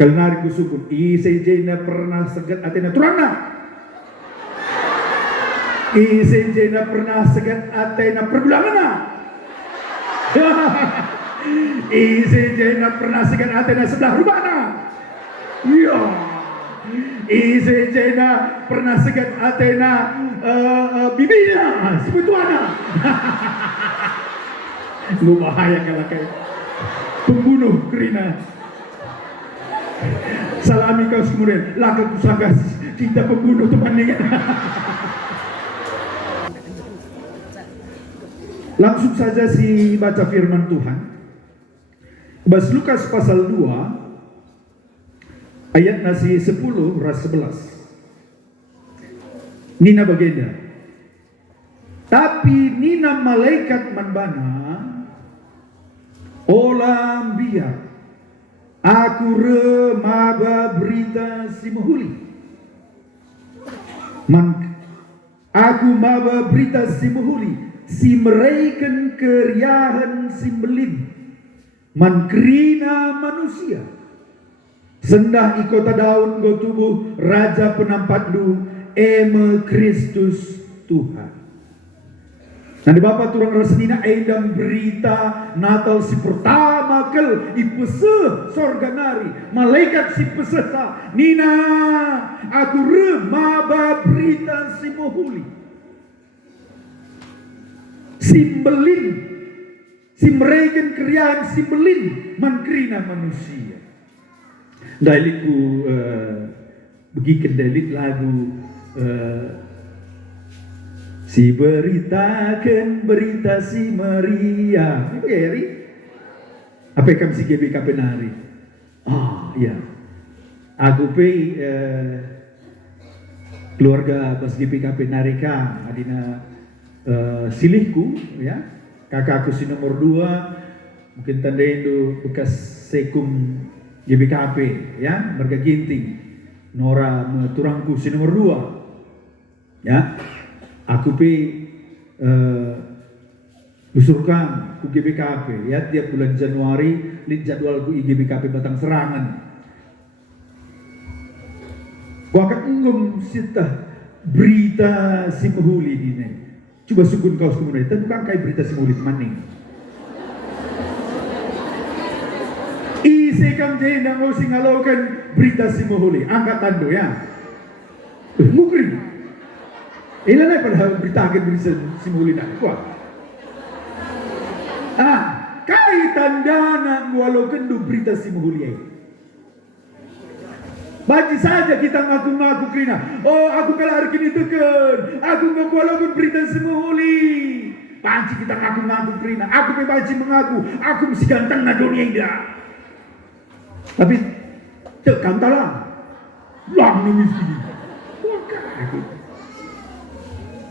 Sekali nari kusukun, isejena pernah segat atena turana. Isejena pernah segat atena pergulangana. Isejena pernah segat atena sebelah rumahna. Iya. Isejena pernah segat atena bibina, sebetuana. Lu bahaya kalau kayak pembunuh kerina. Salami kau kemudian laka kusangka kita pembunuh temannya. Langsung saja si baca firman Tuhan. Bahas Lukas pasal 2 ayat nasi 10 ras 11. Nina bagenda. Tapi nina malaikat manbana olam biar aku remaba berita si mahuli. Aku maba berita si mahuli, si meraikan keriahan si melin, mankrina manusia. Sendah ikota daun go tubuh raja penampat du eme Kristus Tuhan. Nanti Bapak turun rasenina edam berita Natal si pertama kel ipese sorga nari malaikat si pesesa nina aku remaba berita si mohuli simbelin simregen krian simbelin mankrina manusia. Daliku begiken dalit lagu si beritakan berita si Maria. Itu Eri. Apa yang si GBK penari? Iya. Aku pe keluarga pas GBK penari ka adina silihku ya. Kakakku si nomor 2 mungkin tanda itu bekas sekum GBKP ya, mereka ginting. Nora turangku si nomor 2. Ya. Aku usurkan ku GBKP ya tiap bulan Januari lid jadwal ku GBKP Batang Serangan. Ku akan unggum sita berita si mahuli dine. Coba sukun kau kemudian itu bukan kayak berita si mahuli maning. Isi kam jenda mau singalokan berita si mahuli angkat tando ya. Mukri. Ilan ay pada beritakan berita simulin aku. Kahit tanda na walau kendu berita simuli ay. Baji saja kita ngaku-ngaku krina. Oh, aku kalah kini teken. Aku ngaku walau berita simuli. Panci kita ngaku-ngaku krina. Aku bebaji mengaku. Aku mesti ganteng na dunia indah. Tapi tekan talang. Lang numis ini. Wah,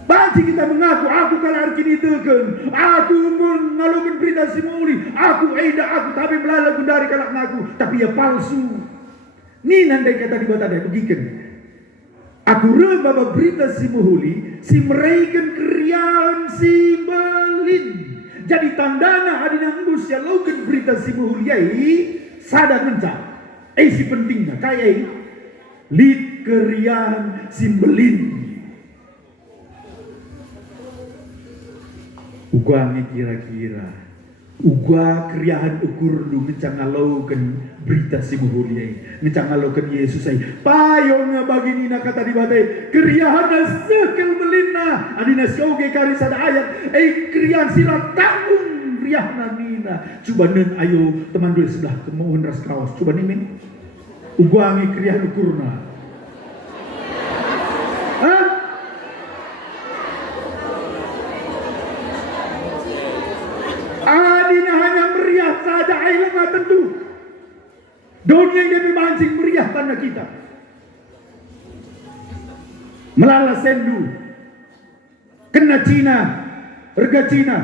Banci kita mengaku, aku kalah kini teken, aku mengalukan berita simuli, aku aku tapi melalaku dari kalak ngaku, tapi ya palsu. Ni nandai kata di batadai begiken. Aku rebaba berita simuli, si meraikan keriaan si belin. Jadi tandana adina embus ya laukan berita simuli yai sadar mencak. Si pentingnya kayak lid keriaan si belin. Ugwa kira-kira ugwa kriahan ukur lu mencangalaukan berita si muhuliai mencangalaukan Yesus ay payong bagi nina kata di batai kriahan sekel melina adina sioge karis ada ayat kriahan sila tanggung kriahan nina coba nen ayo teman dulu sebelah kemohon ras kawas coba nimin ugwa kriahan ukurna saja air nggak tentu. Dunia yang memancing meriah tanda kita. Melala sendu, kena Cina, harga Cina,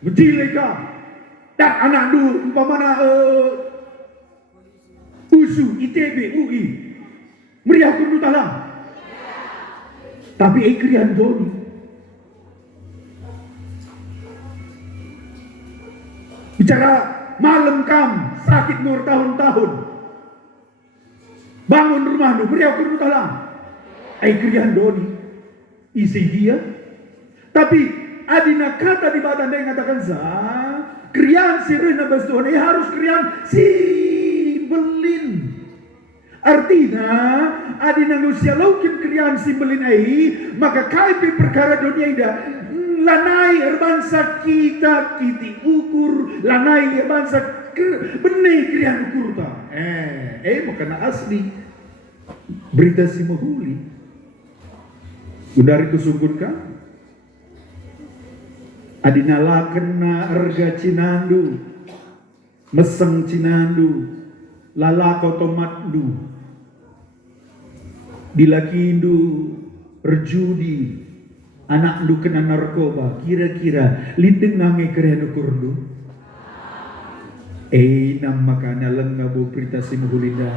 menjileka, dan anak dulu umpamana USU, ITB, UI, meriah kudu talang. Tapi ikrian doni. Bicara malam kam sakit nur tahun-tahun Bangun rumah nu, beri aku talang. Ai krian doni, isi dia. Tapi adina kata di badan dia ngatakan krian si rena basdon, harus krian si belin. Artinya, adina nusia laukin krian si belin maka kaipi perkara dunia ida lanai erbangsa kita kiti ukur, lanai erbangsa benih krian ukur ta. Bukan asli berita si mahuli. Udari kusungkunkan adina lakena arga cinandu meseng cinandu lalako tomatdu dilakindu berjudi anak du kena narkoba kira-kira lindeng nange keren ukurdu nam makanya lenga bo berita si mahulinda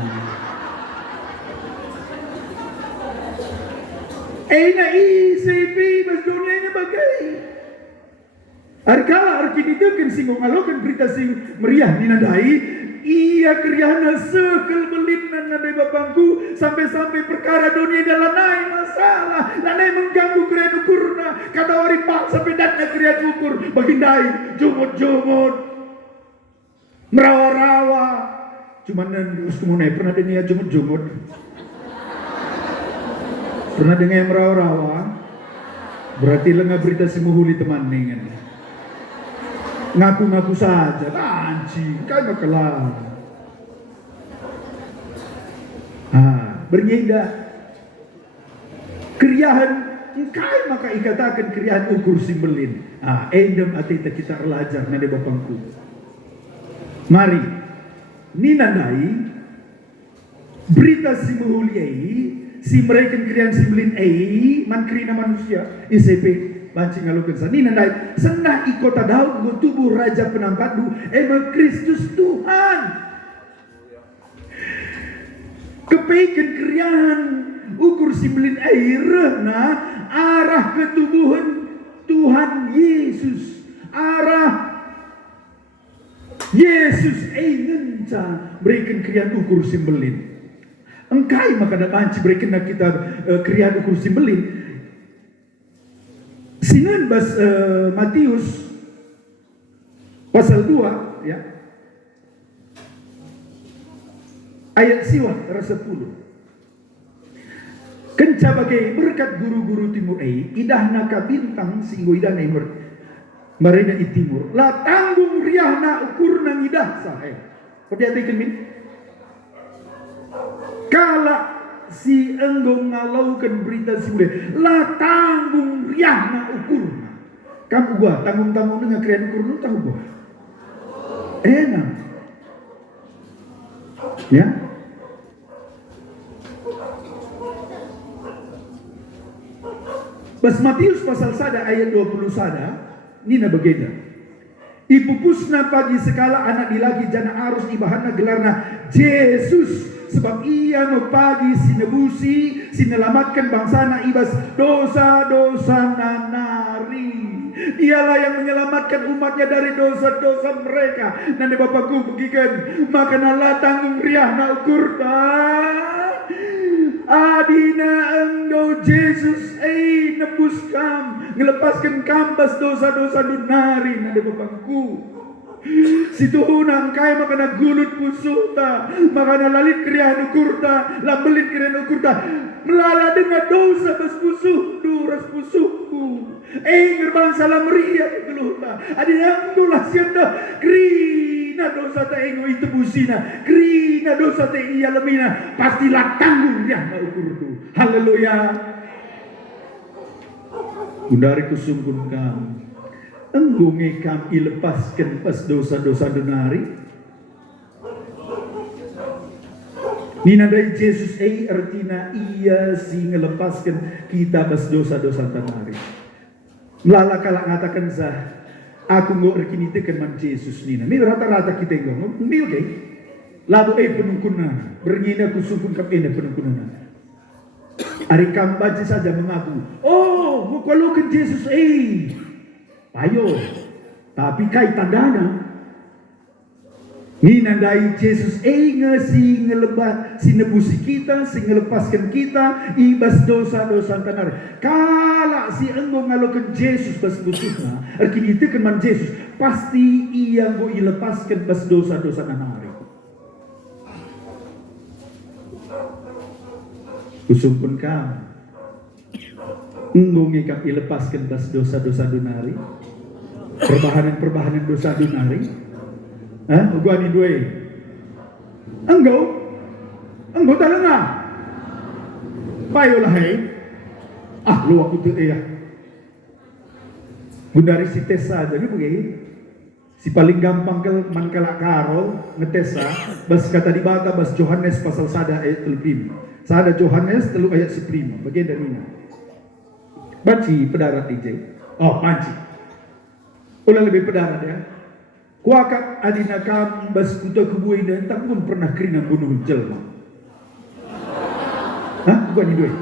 na ICP mas dunia bagai arkala arkini deken singong alokan berita sing meriah ninadai iya kriana sekel belin nadai bapangku sampai-sampai perkara dunia adalah naik masalah lanai mengganggu krian ukurna kata wari pak sampai datna krian ukur bagindai jumut-jumut merawa-rawa cuman terus kemunai pernah dengar jumut-jumut pernah dengar merawa-rawa berarti lengah berita si muhuli teman dengan ngaku-ngaku saja, anjing, kan kelar. Bernyenda kriahan, kai maka ikatakan kriahan ukur simbelin. Endem atita kita belajar nade bapangku. Mari, ninandai berita si muhuliai, si mereka kriahan simbelin man krina manusia, ICP. Bancing ngalukan sa ninandai senah ikota daud go tubuh raja penampadu emang Kristus Tuhan kepaikan krian ukur simbelin air arah ketubuhan Tuhan Yesus arah Yesus ngenca berikan krian ukur simbelin engkai maka da banci berikan kita krian ukur simbelin Sinan bas Matius pasal 2 ya ayat siwa 10 kenca bagai berkat guru-guru timur idahna ka bintang singgo idahna imur marina timur la tanggung riahna ukurna idah sahe perhatikan min kala si enggong ngalaukan berita si mulia la tanggung riahna ukurna kamu gua tanggung-tanggung dengan krian ukur lu tahu gua enak ya Bas Matius pasal sada ayat 20 sada nina begeda ipupusna pagi sekala anak dilagi jana arus ibahana gelarna Yesus sebab ia mepagi sinebusi sinelamatkan bangsana ibas dosa-dosa nanari dialah yang menyelamatkan umatnya dari dosa-dosa mereka nanti Bapakku begikan maka nalah tanggung riahna ukurta adina engkau Yesus nebus kam ngelepaskan kambas dosa-dosa dunari nanti Bapakku si Tuhan angkai makana gulut pusuta makana lalit krian ukurta lambelit krian ukurta melala dengan dosa bas pusuh duras pusuhku ngerbangsa lamria geluta adina ngulah sianda krina dosa ta engo itu busina krina dosa ta iya lemina pastilah tanggung ya na ukurku haleluya Undari kusungkun kamu enggungi kami lepaskan pas dosa-dosa denari ninandai Yesus artinya ia si ngelepaskan kita pas dosa-dosa denari melala kalak ngatakan sah aku ngok rekini tekan man Yesus nina mi rata-rata kita ngomong mi oke lalu penungkuna berngina kusungkun kapena penungkuna ari kambaci saja mengaku mukalukan Yesus ayo, tapi kai tandana Ni nandai Yesus si ngelebat si nebusi kita, si ngelepaskan kita ibas dosa-dosa tanah. Kala si enggo ngalokan Yesus bas busukna, arkini tekan man Yesus, pasti ia go ilepaskan bas dosa-dosa tanah. Kusumpun kamu, enggo ngikap ilepaskan bas dosa-dosa dunari, perbahanan dosa dunari. Gua ni dua. Engkau tak dengar. Payolah lu aku tu Gundari si Tessa jadi begini. Si paling gampang man kalak karo ngetesa bas kata di bata bas Yohanes pasal sada ayat 35. Sada Yohanes 3 ayat 15. Bagian dari ini. Baci pedarat DJ. Panci. Ulah lebih pedarat ya. Kuakat adina kam bas kuta kubuai dan tak pun pernah kerina bunuh jelma. Bukan ni dua.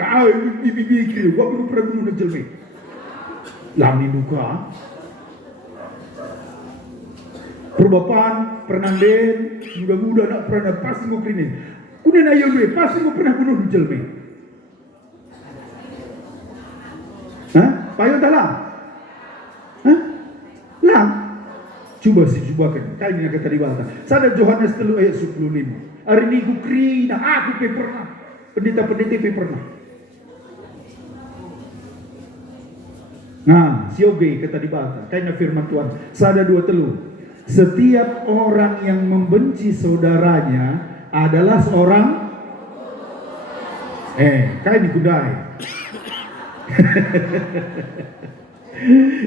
Kau bibi kira, gua belum pernah bunuh jelma. Lami duka. Perbapaan pernah den, muda-muda nak pernah pasti gua kerina. Kunen ayo dua, pasti gua pernah bunuh jelma. Payung tak lah? Lah. Cubakan. Kali ini kata dibata. Sada Yohanes 3 ayat 15. Hari ini ku krina, aku pernah. Pendeta pernah. Nah, sioge kata dibata. Kayaknya firman Tuhan. Sada 2 Setiap orang yang membenci saudaranya adalah seorang kayak di kudai.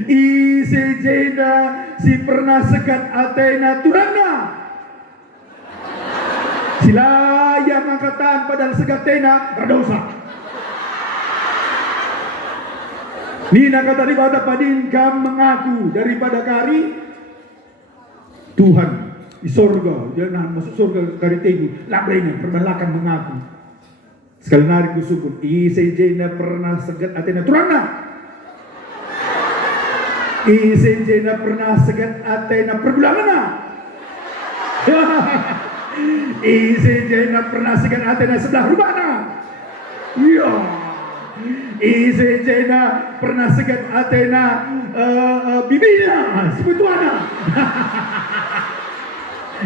Isejena si pernah sekat Athena turangna. Sila yang angkatan padahal sekat Athena berdosa. Nina kata di bata padin kam mengaku daripada kari Tuhan di sorga. Jangan masuk sorga kari tebu. Labrena perbalakan mengaku. Sekali nari kusukun. Isejena pernah sekat Athena turangna. Isejena pernah sekat Athena perbulangan. Isejena pernah sekat Athena sebelah rumahna. Iya. Isejena pernah sekat Athena bibinya sebutuana.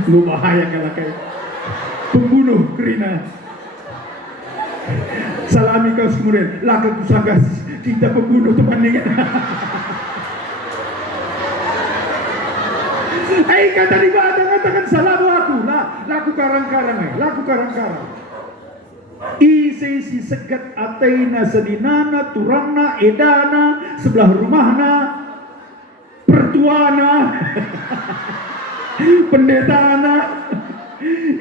Lu bahaya kalau kayak pembunuh kerina. Salami kau kemudian lakukan kusangka kita pembunuh teman ini. Kata di bata katakan salamu aku laku karang-karang si segat Athena sedinana turangna edana sebelah rumahna pertuana pendetana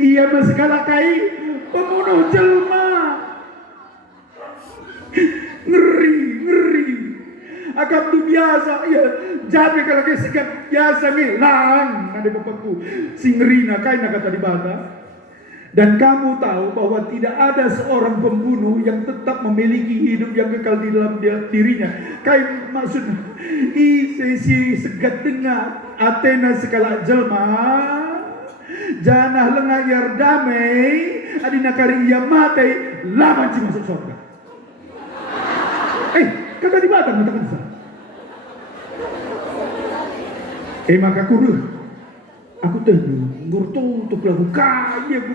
ia mesekalakai pembunuh jelma. Ngeri akan tu biasa ya jabe kalau ke sekat biasa ni lang ada bapakku singrina kaina kata di bata. Dan kamu tahu bahwa tidak ada seorang pembunuh yang tetap memiliki hidup yang kekal di dalam dirinya. Kain maksud si segat dengar Athena sekala jelma janah lengayar damai adina kari ia mati lama masuk surga. Kata di bata katakan sah. Maka aku teduh bertutup lagu kaya aku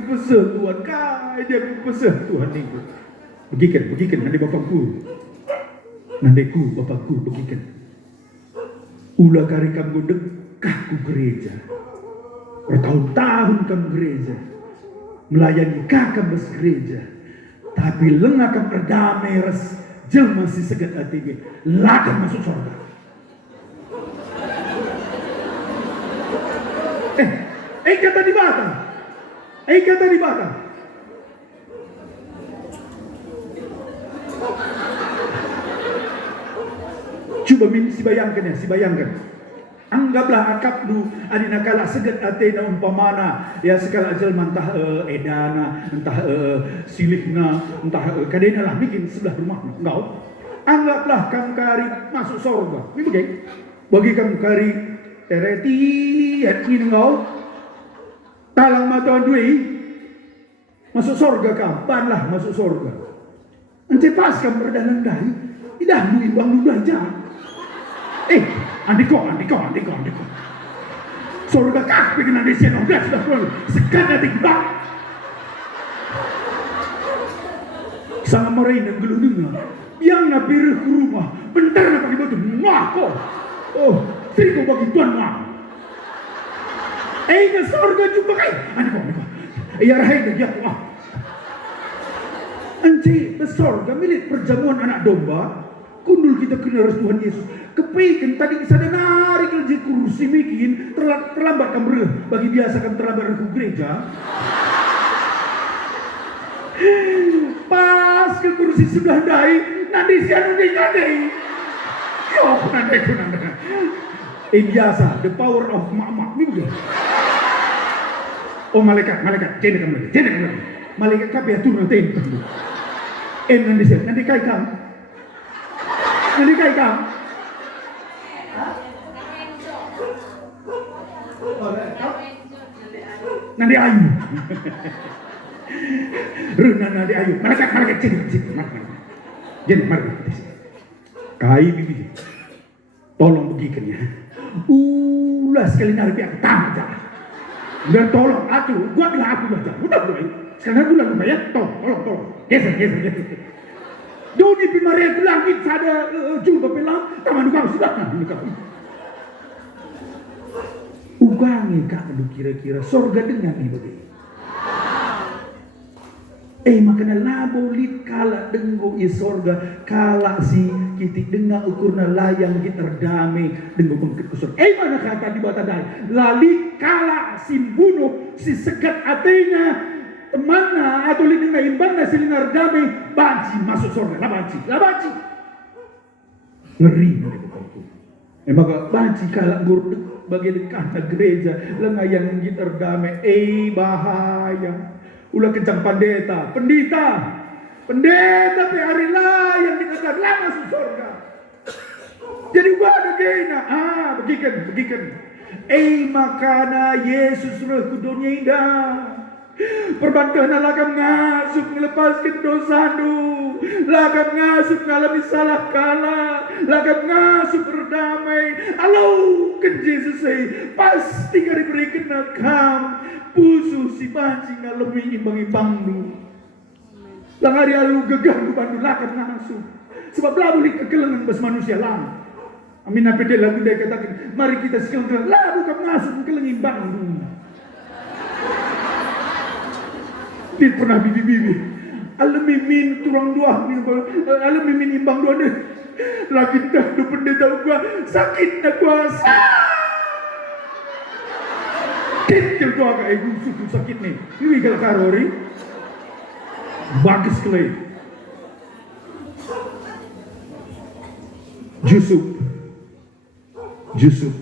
pesah Tuhan itu. Begikan nanti bapakku begikan. Ulah kari kamu dekah ku gereja. Bertahun-tahun kamu gereja. Melayani kakak bes gereja. Tapi lengah kamu berdamai res jelma si segat hati lakan masuk surga. Kata di bata. Coba si bayangkan. Anggaplah akabdu adina kala segat Athena umpamana ya sekala jelma entah edana entah silihna entah kadena lah bikin sebelah rumahnya. Engkau anggaplah kamu kari masuk surga. Ini bagi kamu kari tereti ini ngau talang mata duit masuk surga kapan lah masuk surga ente pas kan berdalam dari tidak lu imbang dulu aja andiko surga kah bikin ada siapa udah sudah pulang sekat nanti bang sama marahin dan geludungnya yang nabi ke rumah bentar nak pakai batu kok sini kau bagi tuan mah ke surga jumpa kai andiko ya rahai dah dia Anci surga milik perjamuan anak domba kundul kita kena harus Tuhan Yesus kepaikan tadi sana narik lagi kursi bikin terlambat kamu bagi biasa kamu terlambat ke gereja pas ke kursi sebelah dai nanti siapa nanti biasa the power of mak ni begitu malaikat jadi kamu malaikat kape ya turun nanti nanti kai kamu nanti ayu Rena nanti ayu malaikat jadi mari kai bibi tolong begikan ya ulah sekali narik aku tamat aja dan tolong gua bilang aku udah sekarang aku lalu bayar tolong geser Doni pimaria ku langit sada jumpa pelang taman duka sudah ugangi kak kira-kira surga dengan ibadah makanya labo lit kala denggo i surga kala si kitik dengar ukurna layang kita erdame denggo bengkit kusur mana kata di bawah tadai lali kala si bunuh si sekat atenya temanna atau lidina imbangna si linar dame banci masuk surga lah banci ngeri maka banci kala gurdek bagi dekat gereja lengayang kita erdame bahaya ulah kencang pendeta pe hari lah yang kita lama masuk surga jadi gua ada gena begikan makana Yesus roh ku dunia indah perbantuan lakam ngasup melepaskan dosa lakam ngasup ngalami salah kala lakam ngasup berdamai alau kan Yesus pasti kari berikan nakam pusu si banci ngalami imbang-imbang lang hari alu gegah lu bantu lakam ngasup sebab lalu li kekelengan bas manusia lang amin apa dia lagu dia katakan mari kita sekarang lalu kam ngasup kekelengan imbang dia pernah bibi alam mimin turang dua alam mimin imbang dua deh lagi dah pendeta gua sakit nak kuasa kecil gua agak ibu suku sakit nih ini kalau karori bagus kelai Jusuf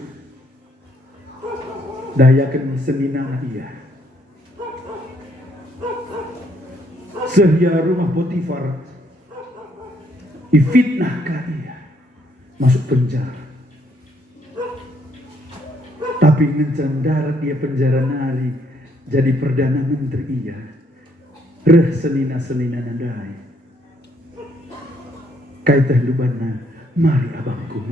dayakan seminah iya sehia rumah Potifar ifitnahkan ia masuk penjara tapi ngencandar dia penjara nari jadi perdana menteri ia reh senina nadai kaitah lubana mari abangku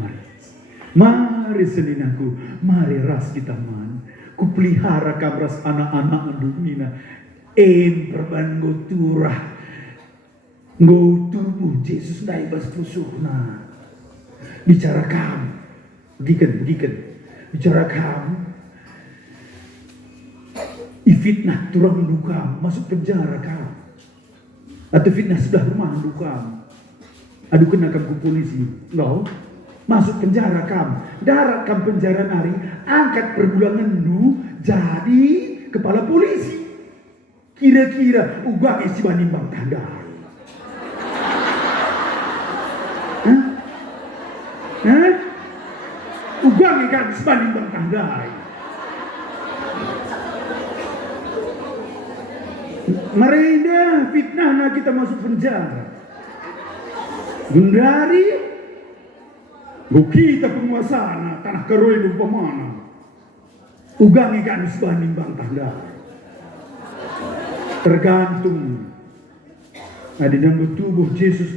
mari seninaku mari ras kita man ku pelihara kabras anak-anak dunia perban goturah tubuh Yesus dai bas pusuhna bicara kamu begikan bicara kamu ifitnah turang duka masuk penjara kamu atau fitnah sudah rumah duka aduh kenakan ku polisi masuk penjara kamu darat kamu penjara nari angkat perbulangan lu jadi kepala polisi kira-kira ugak isi banimbang tanda ugak isi banimbang tanda mereda fitnah na kita masuk penjara Gundari kita penguasaan tanah keroy lupa mana Ugangi kan sebanding bang tangga. Tergantung. Nah di dalam tubuh Yesus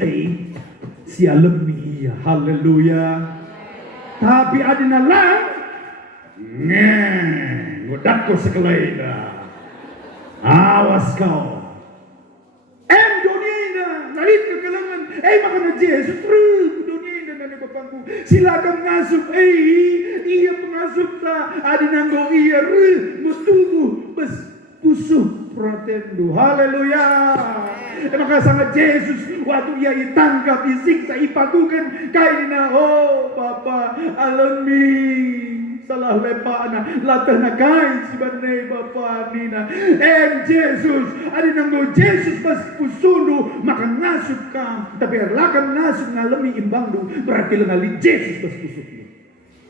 si alami ya. Haleluya. Tapi ada nalang ngodat ko sekelaina. Awas kau. Donina, lalit kekalangan. Makanya Yesus donina na bapangku. Silakan ngasup. Iya pengasup ta. Adi nanggo iya mustubu bes pusuh pratendo. Haleluya. Maka sangat Yesus waktu ia ditangkap, disiksa, ipatukan kainina. Oh Bapa alami. Salah lepana latah na kai si banay Bapa nina. Yesus adi nanggo Yesus pas pusundo maka ngasup ka. Tapi erlakan ngasup ngalami imbangdu berarti lengali Yesus pas pusuknya.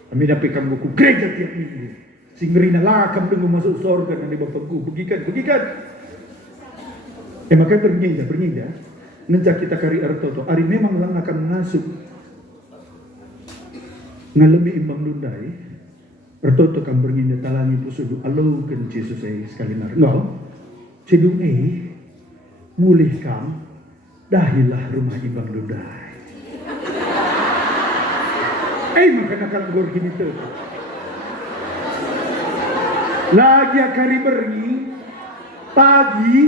Kami dapat kamu ku gereja tiap minggu. Singri na lakam dungo masuk sorga nanti Bapakku. Begikan. Maka bernyinda. Nenca kita kari artoto. Ari memang lang akan ngasup ngalami imbang dundai. Artoto kan bernyinda talangi pusudu. Alo kan Yesus sekali nar. No. Cedung mulih kam. Dahilah rumah imbang dundai. Maka nakal gor kini tu. Lagi akari beri pagi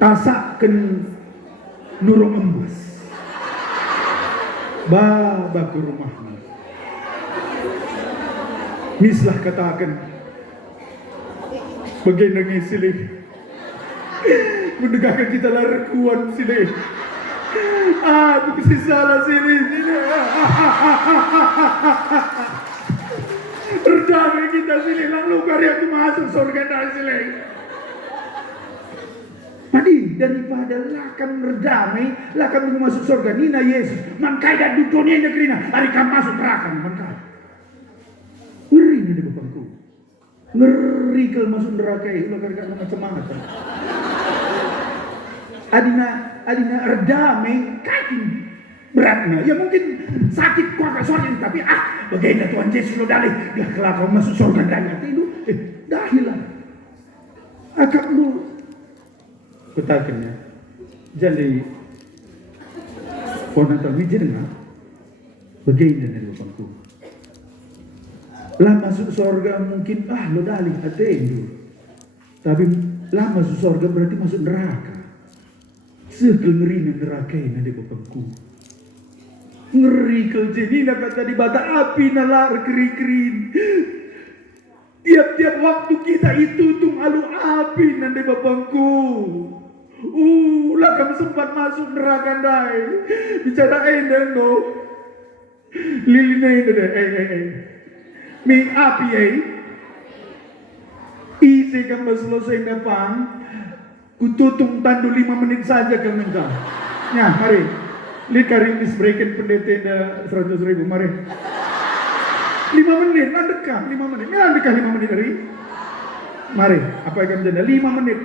tasaken nurung embus. Baba ke rumahnya. Mislah katakan bagaimana silih mendegahkan kita larkuan silih. Aku kasih salah silih. Berdamai kita silih lalu karya aku masuk surga dari silih. Madi daripada lakam berdamai, lakam masuk surga nina Yesus. Mankai dan dunia negeri na, hari kam masuk neraka mankai. Ngeri nih di bapangku. Ngeri kalau masuk neraka itu karena macam-macam. Adina erdamai kaki beratnya. Ya mungkin sakit kuat soalnya tapi bagaimana Tuhan Yesus lo dalih lah kalau masuk surga danya itu dahilah. Agak lu ketakannya. Jadi kau nanti dengar bagaimana di bapangku. Lah masuk surga mungkin lo dalih hati itu. Tapi lah masuk surga berarti masuk neraka. Ngeri neraka ini di bapangku. Ngeri keljeninan kata di bata api nalar keri-kerin. Tiap-tiap waktu kita itu tung alu api nanti bapangku. Lah kamu sempat masuk neraka dai. Bicara dengo. Lilina ini deh. Mi api isi kamu selesai depan. Kututung tandu 5 menit saja ke engkau. Ya, mari. Lihat karim disbreakin pendeta 100.000. Mari. 5 menit, landekah 5 menit. Ini landekah 5 menit dari. Mari, apa yang kamu janda? 5 menit.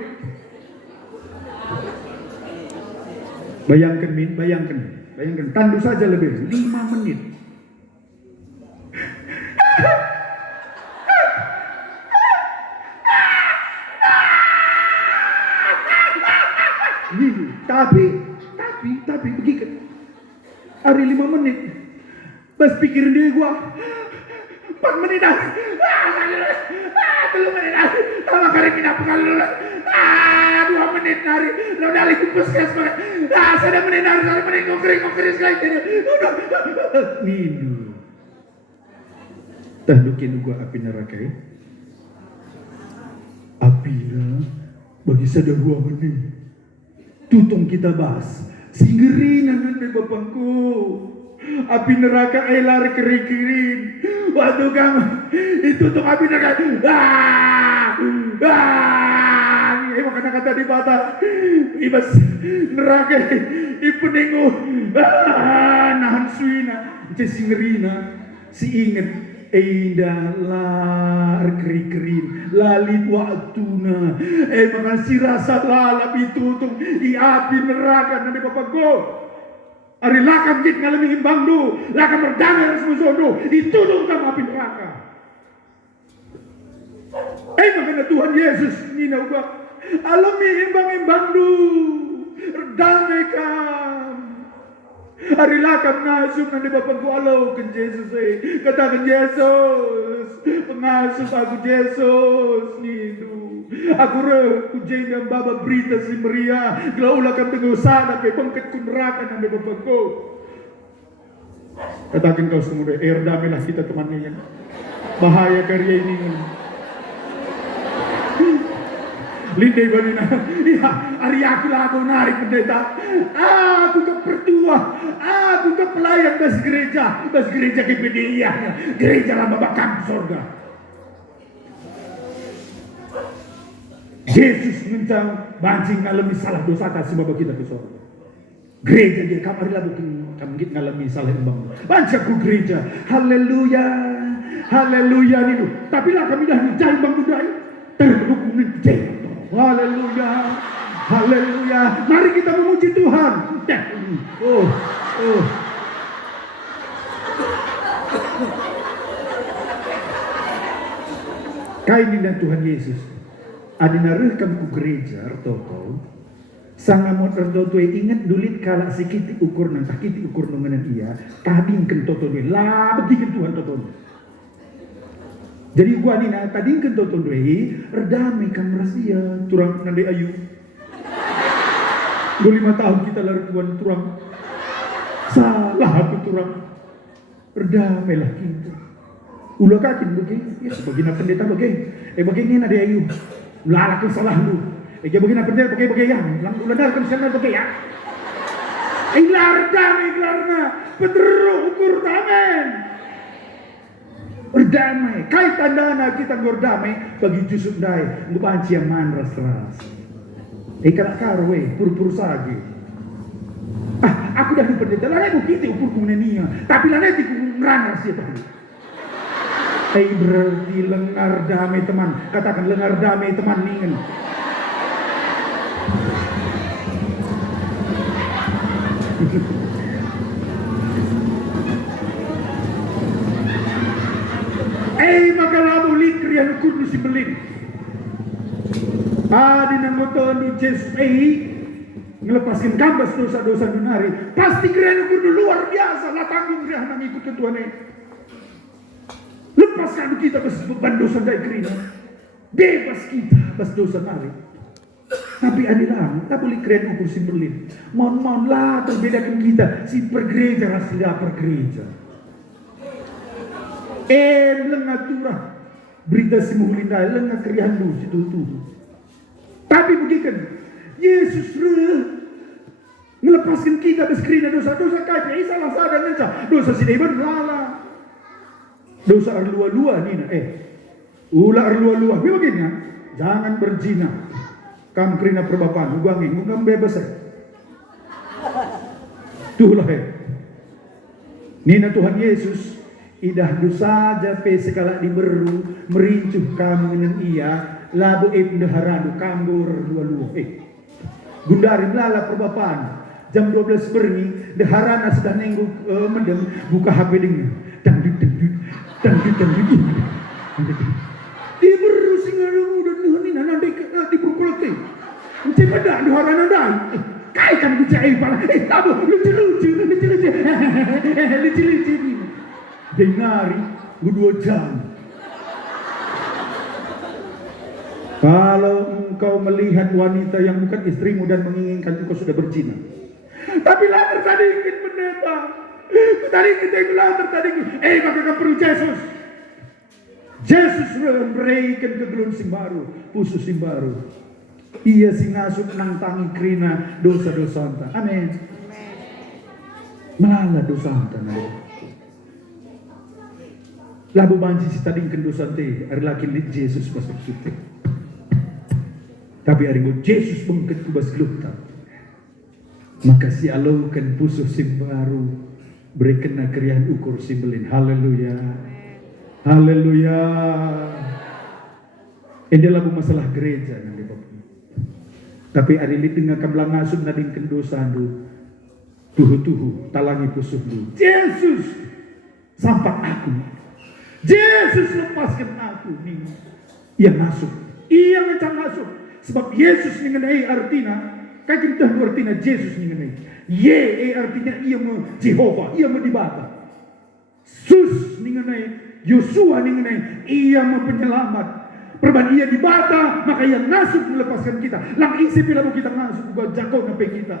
Bayangkan. Tandu saja lebih. 5 menit. Tapi begitu. Hari 5 menit. Bas pikirin dia gua. 4 menit dah. 3 menit dah. Tama kali kita pengalu. 2 menit hari. Lo dari kupus kes banget. 1 menit hari. 1 menit ngokering sekali. Minum. Tandukin gua api neraka ya. Api bagi sada 2 menit. Tutung kita bahas. Singgerinan nanti bapangku. Api neraka lari keri-kerin. Waktu kamu itu tuh api neraka. Makanya kata di bata. Ibas neraka. Ipenengu. Nahan suina. Singerina. Si inget. Lar keri-kerin lalit waktuna makasih rasa lalap itu tuh di api neraka nanti bapakku hari lakam jit ngalami imbang du lakam berdamai harus musuh du itu tuh kamu api neraka Makanya Tuhan Yesus nina ubah alami imbang-imbang du redame kam. Hari lakam ngasuh nanti bapak ku alau kan Yesus katakan Yesus pengasuh aku Yesus nidu aku ku jengam baba berita si Maria kalau ulah kam tengok sana pe bangkat ku neraka nanti bapak ku katakan kau semua damailah kita temannya bahaya karya ini Lindai banina, iya, hari aku lagu narik pendeta. Aku ke pertua, aku ke pelayan bas gereja KPDI, gereja lama bakam surga. Yesus mencang bancing ngalami salah dosa kasih bapak kita ke surga. Gereja dia kamar lagu kamu kita ngalami salah bang. Bancaku gereja, haleluya, haleluya nih. Tapi lah kami dah mencari bang budaya terhubung dengan haleluya, haleluya. Mari kita memuji Tuhan. Kainin dan Tuhan Yesus. Adinaruh kamu gereja artoko. Sangamot artoto ingat dulit kala sikiti ukur nang takiti ukur nonganan iya. Kading kentoto lah begitu Tuhan toto. Jadi gua nina tadi kan tonton doi redami kam rahasia turang nande ayu. 25 tahun kita lalu tuan turang salah aku turang redami lah kita. Ulah kakin begini ya sebagina pendeta begini begini nade ayu lalak salah lu begini pendeta begini ya ulah darkan sana begini ya redami iklarna pedero ukur tamen berdamai, kait tandana kita berdamai bagi jusuk dai, ngupanci yang man ras-ras. Kalak karwe, pur-pur saja. Aku dah diperdeta, lah aku kita ukur kumnenia, tapi lah nanti ngerangar siapa dulu. Berarti lengar damai teman, katakan lengar damai teman ningen. Maka labu likri yang ukur si belin. Adi nanggoton di Yesus ngelepaskan kambas dosa-dosa dunari. Pasti keren ukur luar biasa lah tanggung dia nang ikut Tuhan. Lepaskan kita beban dosa dari kerina. Bebas kita bas dosa nari. Tapi adilah, tak boleh keren ukur si belin. Mohon lah terbedakan kita si pergereja rasilah pergereja. Lengatura berita si muhlinda lengah kriandu situ. Tapi begitu Yesus melepaskan kita beskrina dosa-dosa kaca salah sadar nanti dosa si deban lala dosa arlua-lua nina ulah arlua-lua begini ya jangan berzina kam krina perbapaan ubangin ngam bebas tuhlah nina Tuhan Yesus idah dosa jape sekala diberu merincuh kamu dengan ia labu deharadu kambur dua-dua gundari melala perbapaan jam 12 berni deharana sudah nengguk mendem buka HP dengan dangdut diberu singaru udah nihonina nanti diperkulote nanti pada deharana dai kai kan bicara pala tabu lucu denari 2 jam. Kalau engkau melihat wanita yang bukan istrimu dan menginginkan engkau sudah berzina. Tapi lah tadi ingin pendeta. Tadi kita bilang tadi maka kau perlu Yesus. Yesus memberikan kegelun sing baru, pusus sing baru. Ia singasuk nang tangi krina dosa-dosa anta. Amin. Melala dosa anta. Labu banci si tadi kendosan te, ari laki lit Yesus pas maksudnya. Tapi hari bu Yesus bangkit kubas luta. Maka si alaukan pusuh sim baru berikan krian ukur simbelin. Haleluya, haleluya. Ini lagu masalah gereja nanti bapak. Tapi hari lit dengan kablang ngasum nading kendosan du, tuhu talangi pusuh du. Yesus sampak aku. Yesus lepaskan aku nih. Ia masuk. Ia macam masuk. Sebab Yesus mengenai artinya, kayak kita artinya Yesus mengenai. Ye artinya ia Jehovah, ia dibata. Sus mengenai Yosua mengenai ia penyelamat. Perbandingan ia dibata, maka ia masuk melepaskan kita. Lang isi bila kita masuk bukan jakau sampai kita.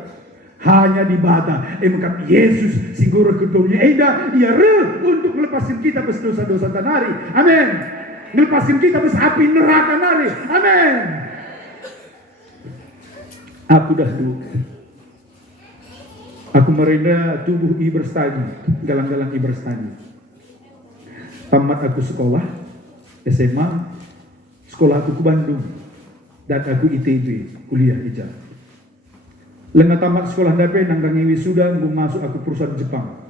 Hanya dibata, maka Yesus singgura kedua eda ia untuk melepaskan kita bes dosa-dosa tanari. Amin. Melepaskan kita bes api neraka nari. Amin. Aku dah dulu. Aku merenda tubuh iberstagi, galang-galang iberstagi. Tamat aku sekolah, SMA, sekolah aku ke Bandung, dan aku ITB, kuliah ijazah. Lengah tamat sekolah dape, nanggangi wisuda, aku masuk aku perusahaan Jepang.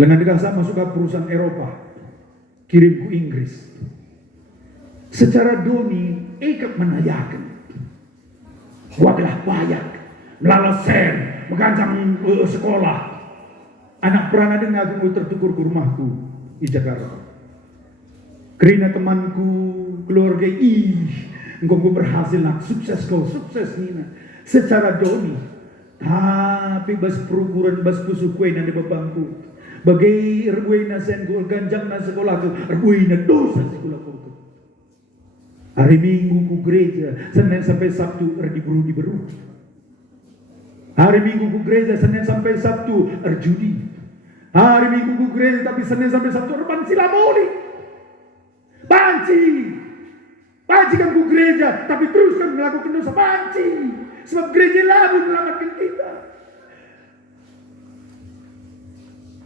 Lengah dikasa masuk ke perusahaan Eropa, kirim ke Inggris. Secara doni, ikut menayakan. Wagalah bayak, melalasen, mengancam sekolah. Anak perana dengan aku tertukur ke rumahku di Jakarta. Kerana temanku, keluarga engkau berhasil nak sukses Nina. Secara doni. Tapi bas perukuran bas pusu kue nanti babangku. Bagai erbuai nasen ku ganjang na sekolah ku, erbuai na dosa sekolah ku. Hari Minggu ku gereja, Senin sampai Sabtu di beru. Hari Minggu ku gereja, Senin sampai Sabtu judi. Hari Minggu ku gereja, tapi Senin sampai Sabtu banci lamoni. Banci kan ku gereja, tapi terus kan melakukan dosa banci. Sebab gereja lalu menyelamatkan kita.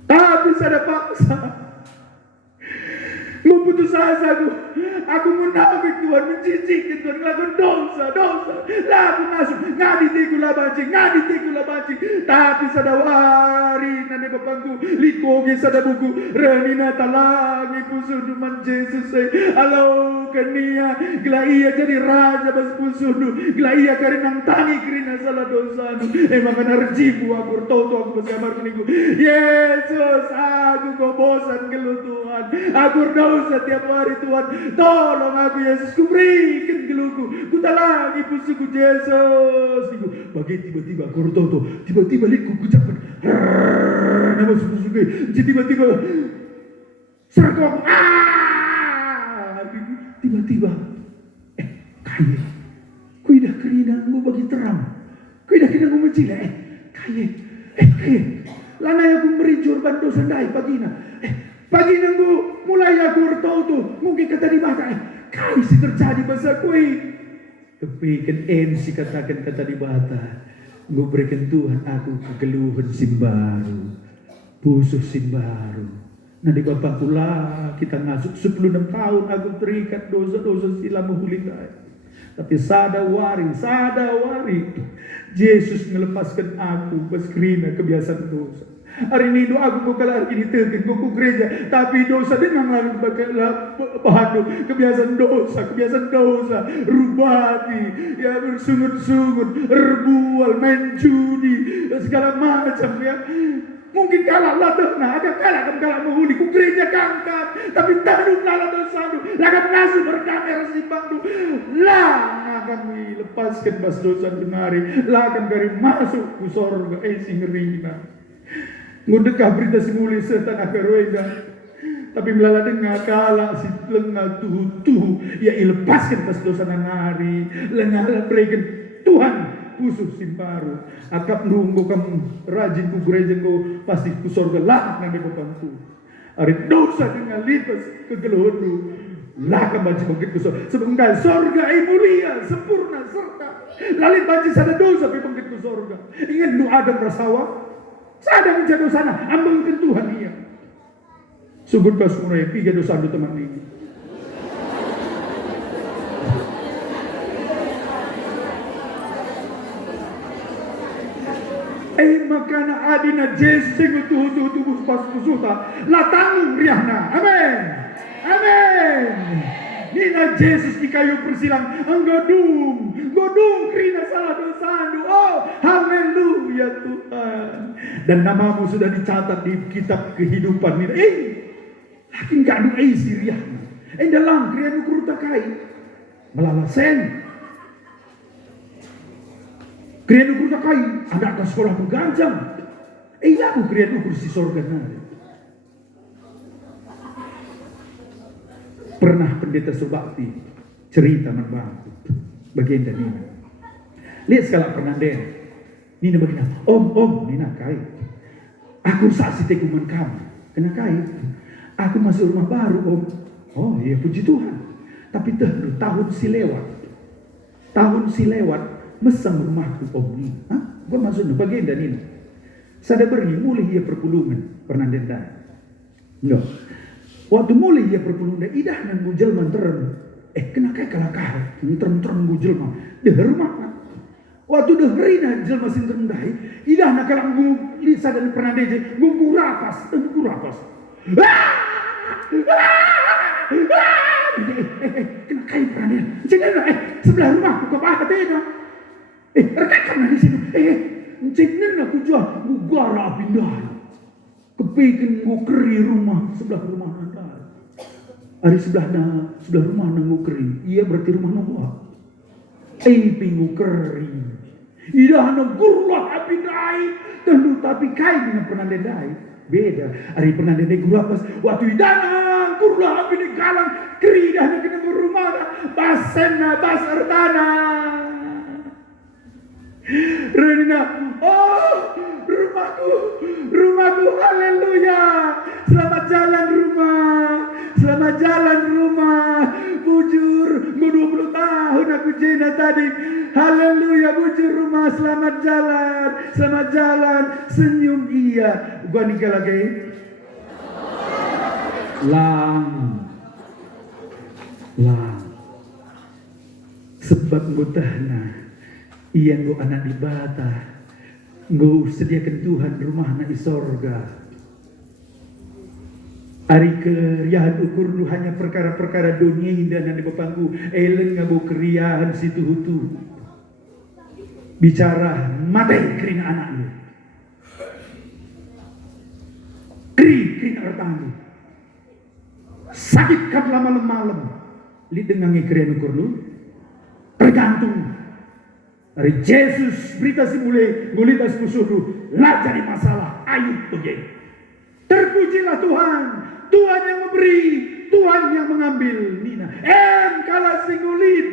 Tapi saya paksa. Mau putus asa aku munafik Tuhan, mencicik Tuhan, melakukan dosa. Lah aku masuk, ngadi tiku lah banci. Tapi sadawari nane bapangku, likoge sadabuku, renina talangi pusudu man Yesus Halo kania, gila iya jadi raja bas pusudu, gila iya karinang tangi kerina salah dosanu. Makan arjibu aku toto aku bersama keniku. Yesus, aku kau bosan gelu Tuhan. Aku dosa tiap hari Tuhan. Tolong aku Yesus, ku berikan geluku. Ku talangi pusuku Yesus. Bagi tiba-tiba aku toto, tiba-tiba liku kucapan. Nama suku-suku. Tiba-tiba serku aku. Tiba-tiba kaya. Kuidah kerina aku bagi terang. Kuidah kerina aku mencila. Kaya. Lana aku beri jorban dosa dai pagina. Pagina aku mulai aku bertautu. Mungkin kata di mata. Kaya si terjadi masa kui. Kepikan MC katakan kata di mata. Gue berikan Tuhan aku kegeluhan simbaru. Pusuh simbaru. Nah di bapakku lah kita ngasuh 16 tahun aku terikat dosa-dosa sila mahulingkai. Tapi sadawari Yesus melepaskan aku baskrina kebiasaan dosa. Hari ini doa aku kalau hari ini terkait aku gereja, tapi dosa dengan lalu bahan kebiasaan dosa, rubati, ya bersungut-sungut, rebual, main judi, segala macam ya. Mungkin kalah lah nah ada kalah menghuni ku gereja kangkat, tapi tadung lala dosa lakam ngasuh berdamai rasimbang lah akan lepaskan bas dosa denari, lah akan kari masuk ku sorga singerina. Ngudekah berita simuli setan akaroida, tapi melala dengar kalah si lengah tuh ya ilepaskan bas dosa denari, lengah berikan Tuhan. Pusuh simparu akap nunggu kamu rajin ku gereja ku pasti ku sorga lah nanti bapangku hari dosa dengan lipas kegeluhanku lah kamu baca bangkit ku sorga sebengkai sorga mulia sempurna serta lalit baca sada dosa tapi bangkit ku sorga ingat nu Adam rasawa sadar menjadi sana ambangkan Tuhan iya subur kasunai tiga dosa du teman ini. Makana adina Yesus sing tubuh pas kusuta la tanggung riahna amin nina Yesus di kayu persilang godung krina salah dosandu haleluya Tuhan dan namamu sudah dicatat di kitab kehidupan ini lakin gak adu siriahna dalam krian ukur takai melalasen. Krian ukur takai anak ke sekolah berganjang. Iya aku krian ukur si sorga nari. Pernah pendeta Subakti cerita membantu bagian dari Nina. Lihat sekali pernah deh. Nina begini, om Nina kai. Aku saksi tekuman kamu. Kena kai. Aku masuk rumah baru om. Oh iya puji Tuhan. Tapi tahun si lewat mesam rumahku om ni. Gua masuk di bagian dan ini. Sada beri mulai ia perpulungan pernah dendam. No. Waktu mulai ia perpulungan idah nan bujel manteran. Kena kai kalakah. Terem bujel mah. Deh rumah. Waktu deh rina jelma sin terendai. Idah nak kalang lisa dan pernah deje. Gugu rapas. Kena kai pernah jangan sebelah rumahku kau apa tena. Rekakan di sini. Jangan aku jual gugara pindah. Kepikin gua keri rumah sebelah rumah anda. Hari sebelah rumah nang gua keri. Iya berarti rumah nongwa. Pingu keri. Idah nang gurlah pindah. Tentu tapi kai dengan pernah dendai. Beda. Hari pernah dendai guru apa? Waktu idana gurlah pindah galang keri dah nak kena rumah dah. Basena bas erdana. Renina, rumahku, haleluya. Selamat jalan rumah. Bujur, 20 tahun aku jena tadi. Haleluya, bujur rumah, selamat jalan. Senyum iya. Gua nikah lagi. Lang. Sebab mutahna. Iya nggo anak di bata, nggo sediakan Tuhan rumah anak di sorga. Ari keriahan ukur lu hanya perkara-perkara dunia indah dan di bapangku. Eleng ngabo keriahan situ hutu. Bicara mati kering anak lu. Kering artangi. Sakitkan malam-malam. Li dengangi keriahan ukur lu. Tergantung. Dari Yesus berita si mulai ngulitas musuhku lah jadi masalah Ayub begini. Terpujilah Tuhan yang memberi, Tuhan yang mengambil Nina. Kalah si ngulit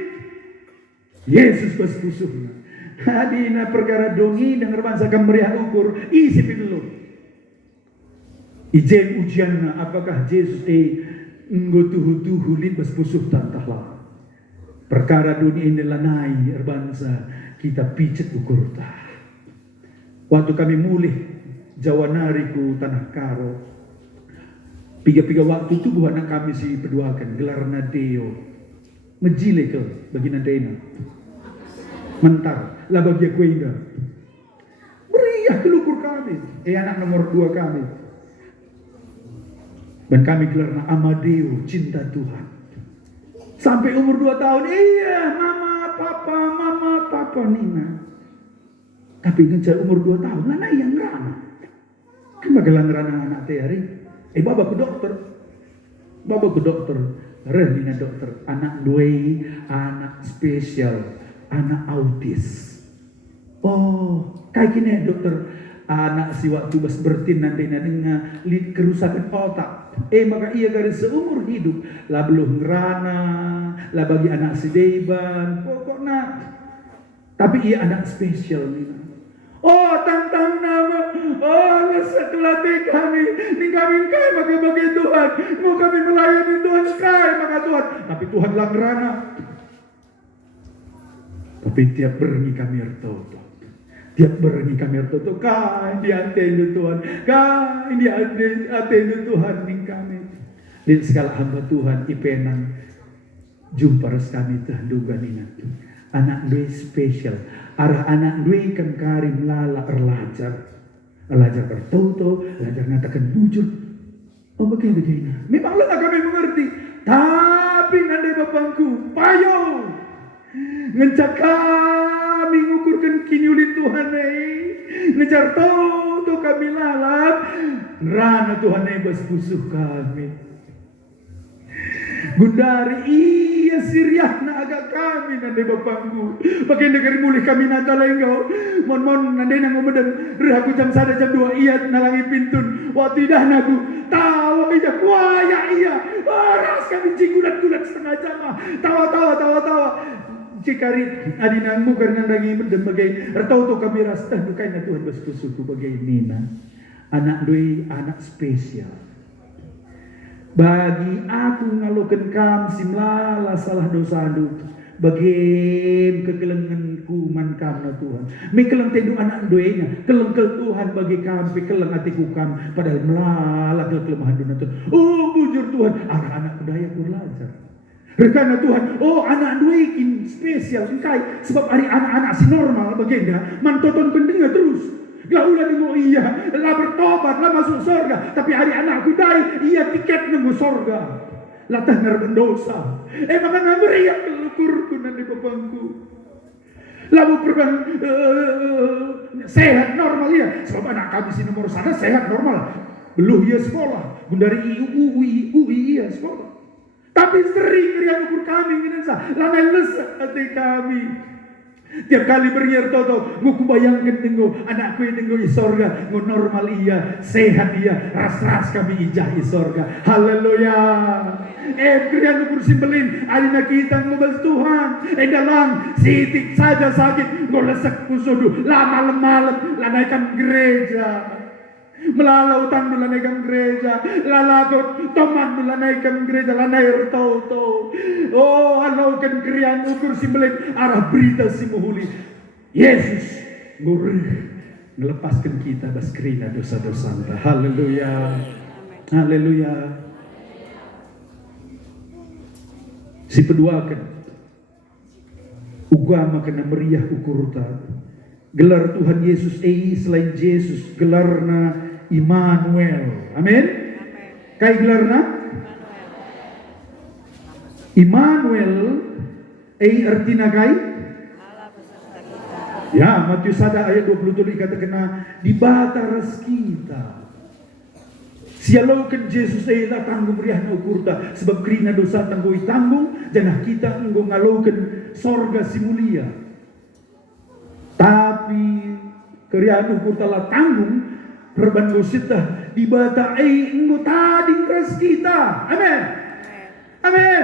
Yesus pas musuhnya. Hadina perkara dongi dan bangsa kemeriah ukur isi dulu. Ijen ujian apakah Yesus ngotuhu lit pas musuh tantahlah. Perkara dunia ini lanai erbangsa kita pijet ukur ta. Waktu kami mulih Jawanariku tanah karo. Piga-piga waktu itu buah anak kami si peduakan gelar nadeo. Mejile ke bagi nadena. Mentar lah bagi aku indah. Beriah kelukur kami. Anak nomor 2 kami. Dan kami gelar Amadeo, cinta Tuhan. Sampai umur 2 tahun, iya mama, papa, Nina. Tapi ngejar umur 2 tahun, nana yang ngerana. Kan bagalan ngerana anak teh hari. Babaku dokter. Nina dokter. Anak 2, anak spesial, anak autis. Oh, kayak gini dokter. Anak si waktu bas bertin nanti dengan kerusakan otak. Maka ia garis seumur hidup lah belum ngerana, lah bagi anak si Deban, pokoknya. Tapi ia anak spesial nih. Tantang nama, sekelatih kami, ini kami kai bagi Tuhan, mau kami melayani Tuhan kai maka Tuhan. Tapi Tuhan lah ngerana. Tapi tiap berengi kami ertoto. Tiap berengi kami ertoto, kai di antenu Tuhan, kai di antenu Tuhan ning kami. Di segala hamba Tuhan ipenang jumpa res kami terduga nina. Anak dua spesial, arah anak dua kan karim lala erlajar ertoto, lajar ngatakan bujur. Begini. Memang lah kami mengerti, tapi nanti bapangku payo ngencak kami ngukurkan kinyulin Tuhan ngejar toto kami lalap rana Tuhan bas pusuh kami Gundari iya siriahna agak kami nande bapangku. Bagian negeri mulih kami nata lenggau. Mon nande nang ngomedem. Rehaku jam 1 jam 2 iya nalangi pintun. Waktu idah naku tawa iya kuaya iya. Waras kami cigulat-gulat setengah jam. Tawa. Cikari adinangmu karena lagi mendem bagai. Retau kami rasa dukai na Tuhan bersuku bagai Nina. Anak doi anak spesial. Bagi aku ngaloken kam simlala salah dosa adu bagi kekelenganku man kam na Tuhan. Mi keleng tedu anak doenya, keleng kel Tuhan bagi kam, pi keleng atiku kam padahal melala kel kelemahan duna Tuhan. Oh bujur Tuhan, anak budaya kurlajar. Rekana Tuhan, oh anak doekin spesial kai sebab hari anak-anak si normal bagenda man toton kendinga terus. Lah ulah dengo iya, lah bertobat, lah masuk surga. Tapi hari anakku dai, iya tiket nunggu surga. Lah tengah berdosa. Maka ngaberiak kelukurku nanti bapangku. Lalu perban sehat normal ya. Sebab anak kami si nomor sana sehat normal. Belum iya sekolah. Dari UI iya sekolah. Tapi sering krian ukur kami gini sah. Lanai lesak hati kami. Tiap kali beriar toto, gue bayangkan tenggo anakku yang tenggo isorga, gue normal iya, sehat iya, ras kami ijah isorga. Haleluya. Krian ukur simpelin, alina kita ngobas Tuhan. Dalam sitik saja sakit, gue lesak kusudu, lah malam lanaikan gereja. Melalau utang melanaikan gereja, lalakot toman melanaikan gereja, lanai tau. Oh, alaukan krian ukur simbelit arah berita si muhuli. Yesus ngurih melepaskan kita das kerina dosa-dosa. Haleluya. Si peduakan ugama kena meriah ukurutan. Gelar Tuhan Yesus selain Yesus gelarna Immanuel. Amin. Kai gelarna Immanuel artinya kai ya Matius 1 ayat 27 dikatakan di bataras kita sialaukan Yesus lah tanggung meriah ukurta sebab kerina dosa tanggung janah kita ngalaukan sorga si mulia. Tapi kerian ukur telah tanggung perban gosita di bata enggo tadi keras kita. Amin.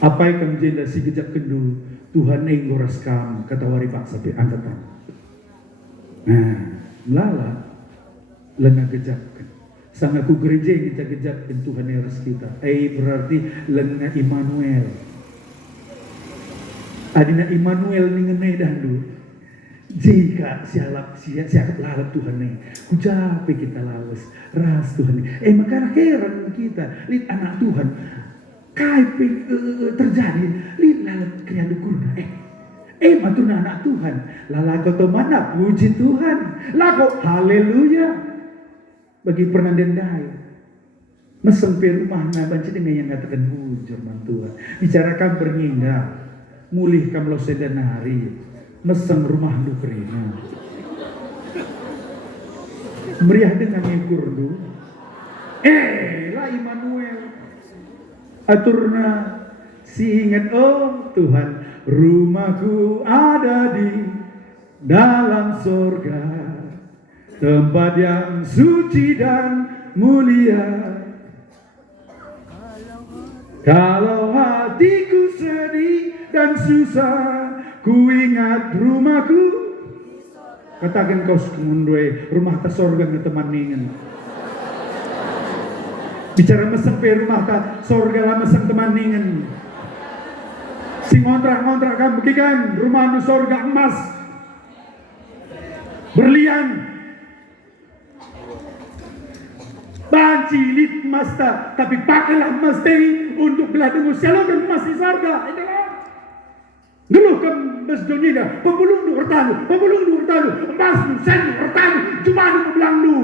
Apa yang kamu jenda si kejap kendul Tuhan enggo ras kam kata wari pak sampai angkatan. Melala lena kejapkan. Sang aku gereja yang kita kejapkan Tuhan yang ras kita. Berarti lena Immanuel. Adina Immanuel ni ngenai dandu. Jika siap lalap Tuhan ni. Kujape kita lawas. Ras Tuhan ni. Maka heran kita. Lihat anak Tuhan. Kaipe terjadi. Lihat lalap kriya dukurna. Matuna anak Tuhan. Lalako to mana puji Tuhan. Lako haleluya. Bagi pernandendai. Mesempir rumah na banci dengan yang ngatakan hujur mantua. Bicarakan berngindah. Mulih kam lo sedanari meseng rumah dukrina meriah dengan kurdu lah Immanuel aturna si ingat oh Tuhan rumahku ada di dalam surga tempat yang suci dan mulia kalau hatiku sedih dan susah, ku ingat rumahku. Katakan kau semundue rumah ta sorga nge temaningan. Bicara meseng pe rumah ta sorga lah meseng temaningan. Sing ngontrak kan begikan rumah nu sorga emas. Berlian. Banci lit emas ta, tapi pakailah emas teh untuk belah dengus selalu emas di sorga. Geluh kan bes dunia, pembulung du urtanu, emas du, sen du urtanu, cuma du belang du,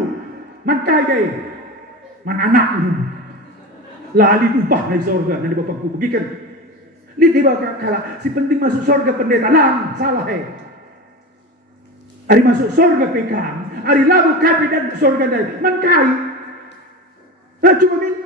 man kaya, man anak du, lali upah dari sorga, nanti bapakku begikan, ini tiba kala si penting masuk sorga pendeta, lang salah hari masuk sorga pekam, hari labu kapi dan sorga dari, man kaya, nah cuma min,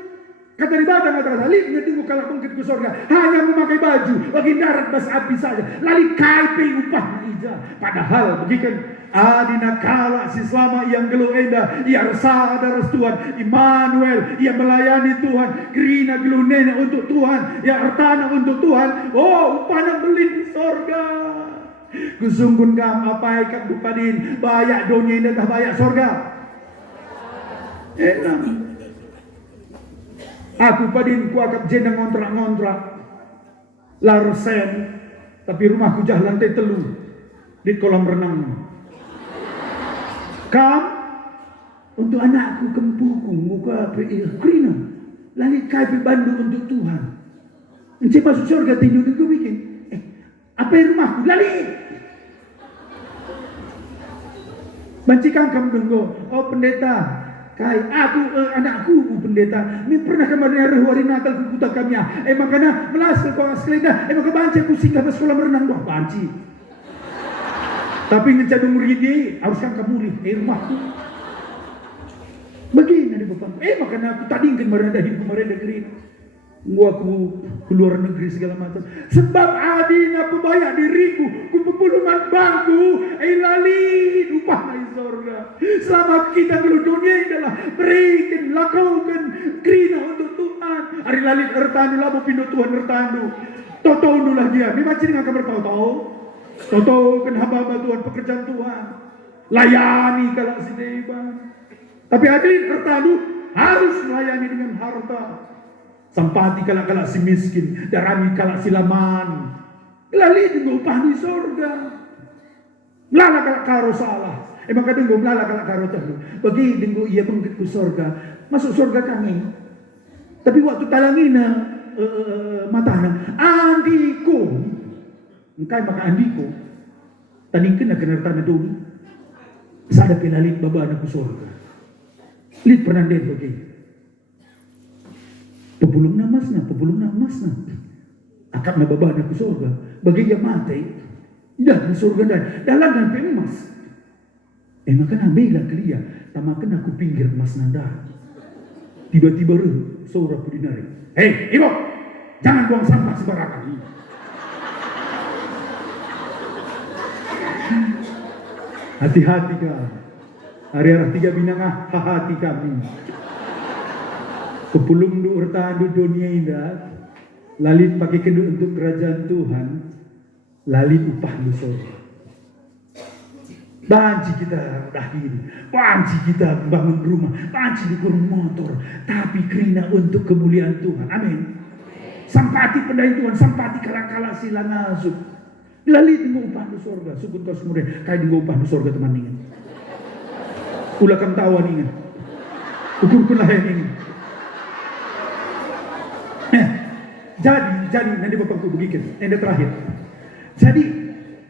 Kata di batang kata lali ngetinggu kalau bangkit ke surga hanya memakai baju bagi darat bas api saja. Lali kaipe upah ija. Padahal begitu adina kala si selama yang gelu enda ia sadar Tuhan Immanuel ia melayani Tuhan gerina gelu nena untuk Tuhan ya artana untuk Tuhan. Oh upana beli di surga. Kusungkun kam apa ikat bupadin bayak dunia ini dah bayak surga. Enak. Aku padin ku akap jenang ngontrak-ngontrak larsen tapi rumahku jah lantai telu di kolam renang. Kam untuk anakku kempuku muka krina lagi kai bandu untuk Tuhan. Encik masuk surga tidur ke bikin. Apa yang rumahku lali. Bancikan kamu denggo. Oh pendeta kai aku anakku pendeta ni pernah kemarin hari Natal ku putar kami makana melas ke kau sekelida maka banci aku singgah ke sekolah berenang doh banci tapi ngecadung murid harus kan kamu rumahku begini ada bapak makana aku tadi kemarin dah hidup kemarin negeri aku keluar negeri segala macam sebab adina pembayar diriku ku pepulungan bangku lali upah dari surga selama kita dulu dunia adalah berikan lakukan krina untuk Tuhan hari lali ertandu labu pindu Tuhan ertandu toto nulah dia memang ciri ngaka bertau-tau toto kan hamba-hamba Tuhan pekerjaan Tuhan layani kalau si deba tapi adilin ertandu harus melayani dengan harta. Sampati kalak-kalak si miskin, darami kalak si laman. Lali tunggu upah di surga. Melala kalak karo salah. Maka tunggu melala kalak karo tahlu. Bagi tunggu ia bangkit ke surga. Masuk surga kami. Tapi waktu talangina matana. Andiko. Engkai maka andiko. Taningkan nak kena tanda dulu. Sada pelalit baba na ke surga. Lit pernah dia bagi. Pepulung namasna. Akap na baba na ke surga. Bagi yang mati. Dah di surga dah. Dalam dan emas. Maka nabila kelia. Tamakan aku pinggir emas nanda. Tiba-tiba suara aku dinarik. Hei ibu. Jangan buang sampah sembarangan. Hati-hati kau. Hari-hari 3 binang hati kami. Kepulung du urtan du dunia indah. Lalit pakai kedua untuk kerajaan Tuhan. Lalit upah du surga. Banci kita dahil. Banci kita bangun rumah. Banci dikurung motor. Tapi kerina untuk kemuliaan Tuhan. Amin. Sampati pendai Tuhan. Sampati kala-kala sila nasuk. Lalit dengan upah du surga. Sukun kau semua. Kaya dengan upah du surga teman ingin. Ulah kam tawa ingin. Ukur-ukur lah yang ingin. Jadi nanti bapakku begitu. Yang terakhir. Jadi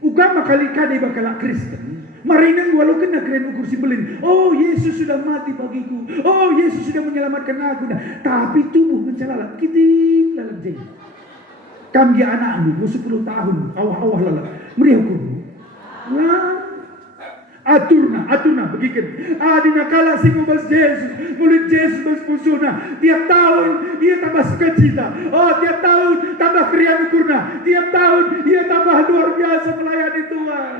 ugama kali kade bakal Kristen. Marinang walau kena keren ukur simbelin. Oh Yesus sudah mati bagiku. Oh Yesus sudah menyelamatkan aku. Nah, tapi tubuh mencalalat. Kiting dalam jadi. Kami anakmu 10 tahun. Awah lala. Meriah kudu. Nah. Aturna begitu. Adina kala sing ubas Yesus, mulut Yesus berpusuna. Tiap tahun dia tambah sukacita. Oh, tiap tahun tambah kriya ukurna. Tiap tahun dia tambah luar biasa melayani Tuhan.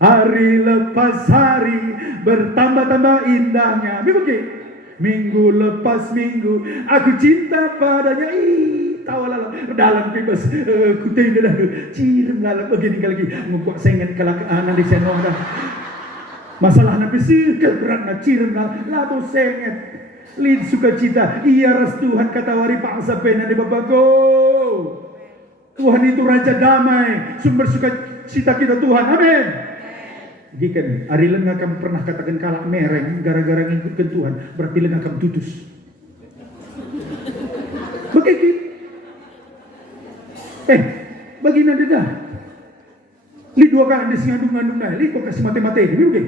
Hari lepas hari bertambah-tambah indahnya. Begitu. Minggu lepas minggu aku cinta padanya. Tahu lah dalam bebas kuting dah cirim lah begini lagi ngumpuk sengen kalau nanti senong dah masalah nabi sikal berat nak cirim lah lalu sengen lid sukacita iya ras Tuhan kata wari paksa pena di babago Tuhan itu raja damai sumber sukacita kita Tuhan amin. Jika hari lengah kamu pernah katakan kalak mereng gara-gara ngikutkan Tuhan berarti lengah kamu tutus begitu. Bagi nanti dah. Li 2 kali ngandung dah. Li kau kasih mati-mati ni, okey.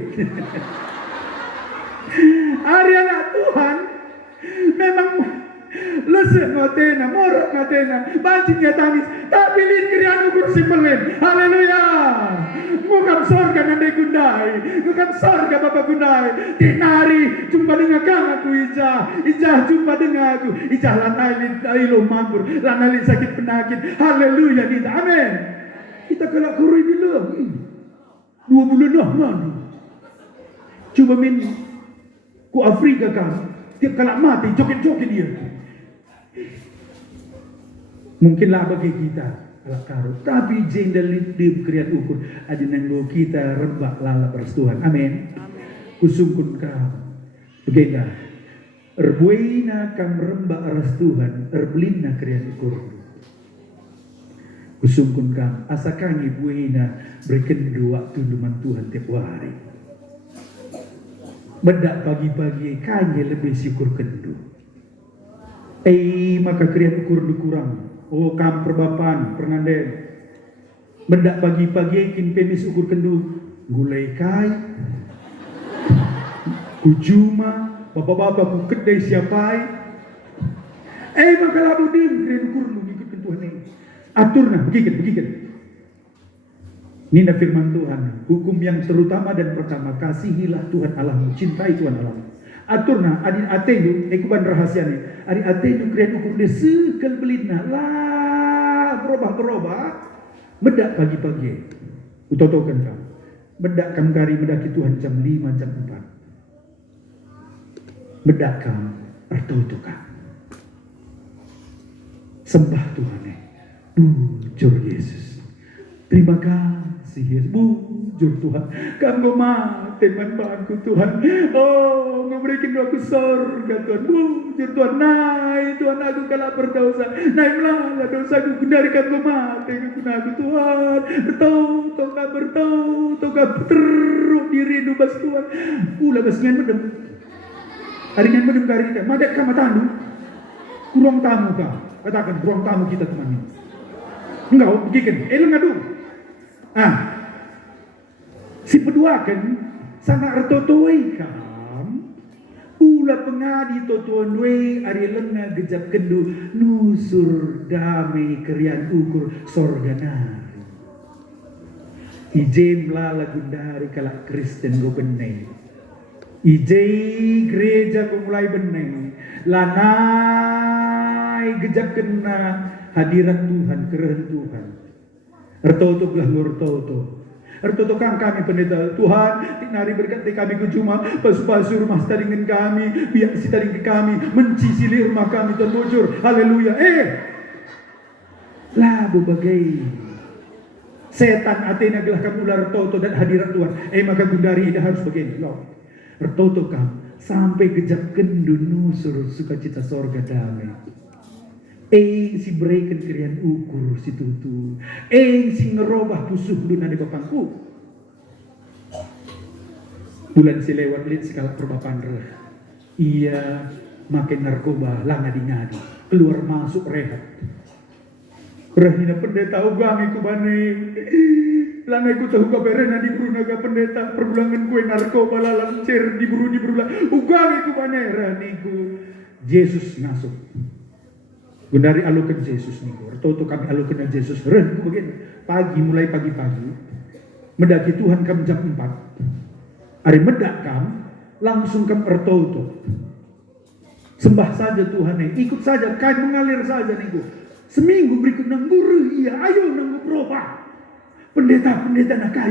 Hari anak Tuhan memang lesek ngatena, morak ngatena, bancing ya tangis, tapi lin krian ukur simpelin. Haleluya. Ngukam sorga nande gundai, ngukam sorga Bapak gundai. Tinari jumpa dengan aku ijah jumpa dengan aku, ijah lanai ilo mabur, lanai sakit penyakit. Haleluya kita, amin. Kita kelak kurui dulu, 2 bulan dah mandi. Coba min ku Afrika kan, tiap kalak mati joget-joget dia. Mungkinlah bagi kita kalak karut, tapi jendel di kriat ukur aja nanggo kita rebak lala persetuhan. Amin. Kusungkun kau begenda erbuina kam rembak restuhan erbelina kriat ukur. Kusungkun kam asakangi buina berkendu waktu duman Tuhan tiap hari. Bedak pagi-pagi kanya lebih syukur kendu. Maka kriat ukur kurang. Oh kam perbapan pernande. Bedak pagi-pagi kin pemis ukur kendu. Gulai kai. Kujuma. Bapak-bapak ku kedai siapai. Maka labu dim kriat ukur lu ikut kentuhan ini. Aturna begitu. Ini firman Tuhan, hukum yang terutama dan pertama, kasihilah Tuhan Allahmu, cintai Tuhan Allahmu. Aturna adin atenu, ekuban rahasia nih. Adin atenu krian ukur de sekal belitna lah berubah. Medak pagi-pagi. Utotokan kau. Medak kam kari medaki Tuhan jam 5 jam 4. Medak kam ertotokan. Sembah Tuhan nih. Bujur Yesus. Terima kasih Yesus. Bujur Tuhan. Kamu mati manfaatku Tuhan. Oh, memberikan doaku sorga Tuhan. Bujur Tuhan. Naik Tuhan aku kalah berdosa. Naiklah dosaku. Dari kamu mati aku Tuhan. Bertau teruk diri nubas Tuhan. Pula basngan medem. Haringan medem karita. Madak kama tandu. Kurang tamu kah? Katakan kurang tamu kita teman ini. Enggak, begitu. Ngadu. Si peduakan sangat ertotoi kam. Ula pengadi totuan we ari lenga gejap kendu nusur damai krian ukur sorga nari. Ije mlala gundari kalak Kristen go beneng. Ije gereja pemulai beneng. Lanai gejap kena hadirat Tuhan, keren Tuhan. Ertoto belah ngortoto. Ertoto kang kami pendeta Tuhan, tinari berkati kami ke cuma pasu-pasu rumah taringan kami, biar si taring kami mencisili rumah kami Tuhan bocor. Haleluya. Lah berbagai setan Athena gelah kamu ular ertoto dan hadirat Tuhan. Maka gundari ida harus begini. Ertoto kam sampai gejap kendu nusur sukacita sorga damai. Si berikan krian ukur si tutu. Si ngerobah pusuh luna di bapangku. Bulan si lewat lid sekala perbapan reh. Ia makin narkoba lah ngadi-ngadi. Keluar masuk rehat. Rahina pendeta ugang iku bane. Lana iku tahu kabarena di naga pendeta. Perbulangan kue narkoba lalancer diburu lah. Ugang iku bane. Raniku Yesus ngasup. Gunari alukan Yesus nih, atau kami alukan Yesus. Ren, begini. Mulai pagi-pagi, mendaki Tuhan kam jam 4. Hari medak kam, langsung kam ertoto. Sembah saja Tuhan nih, ikut saja, kain mengalir saja nih. Seminggu berikut nangguru, iya, ayo nanggu berubah. Pendeta nakai.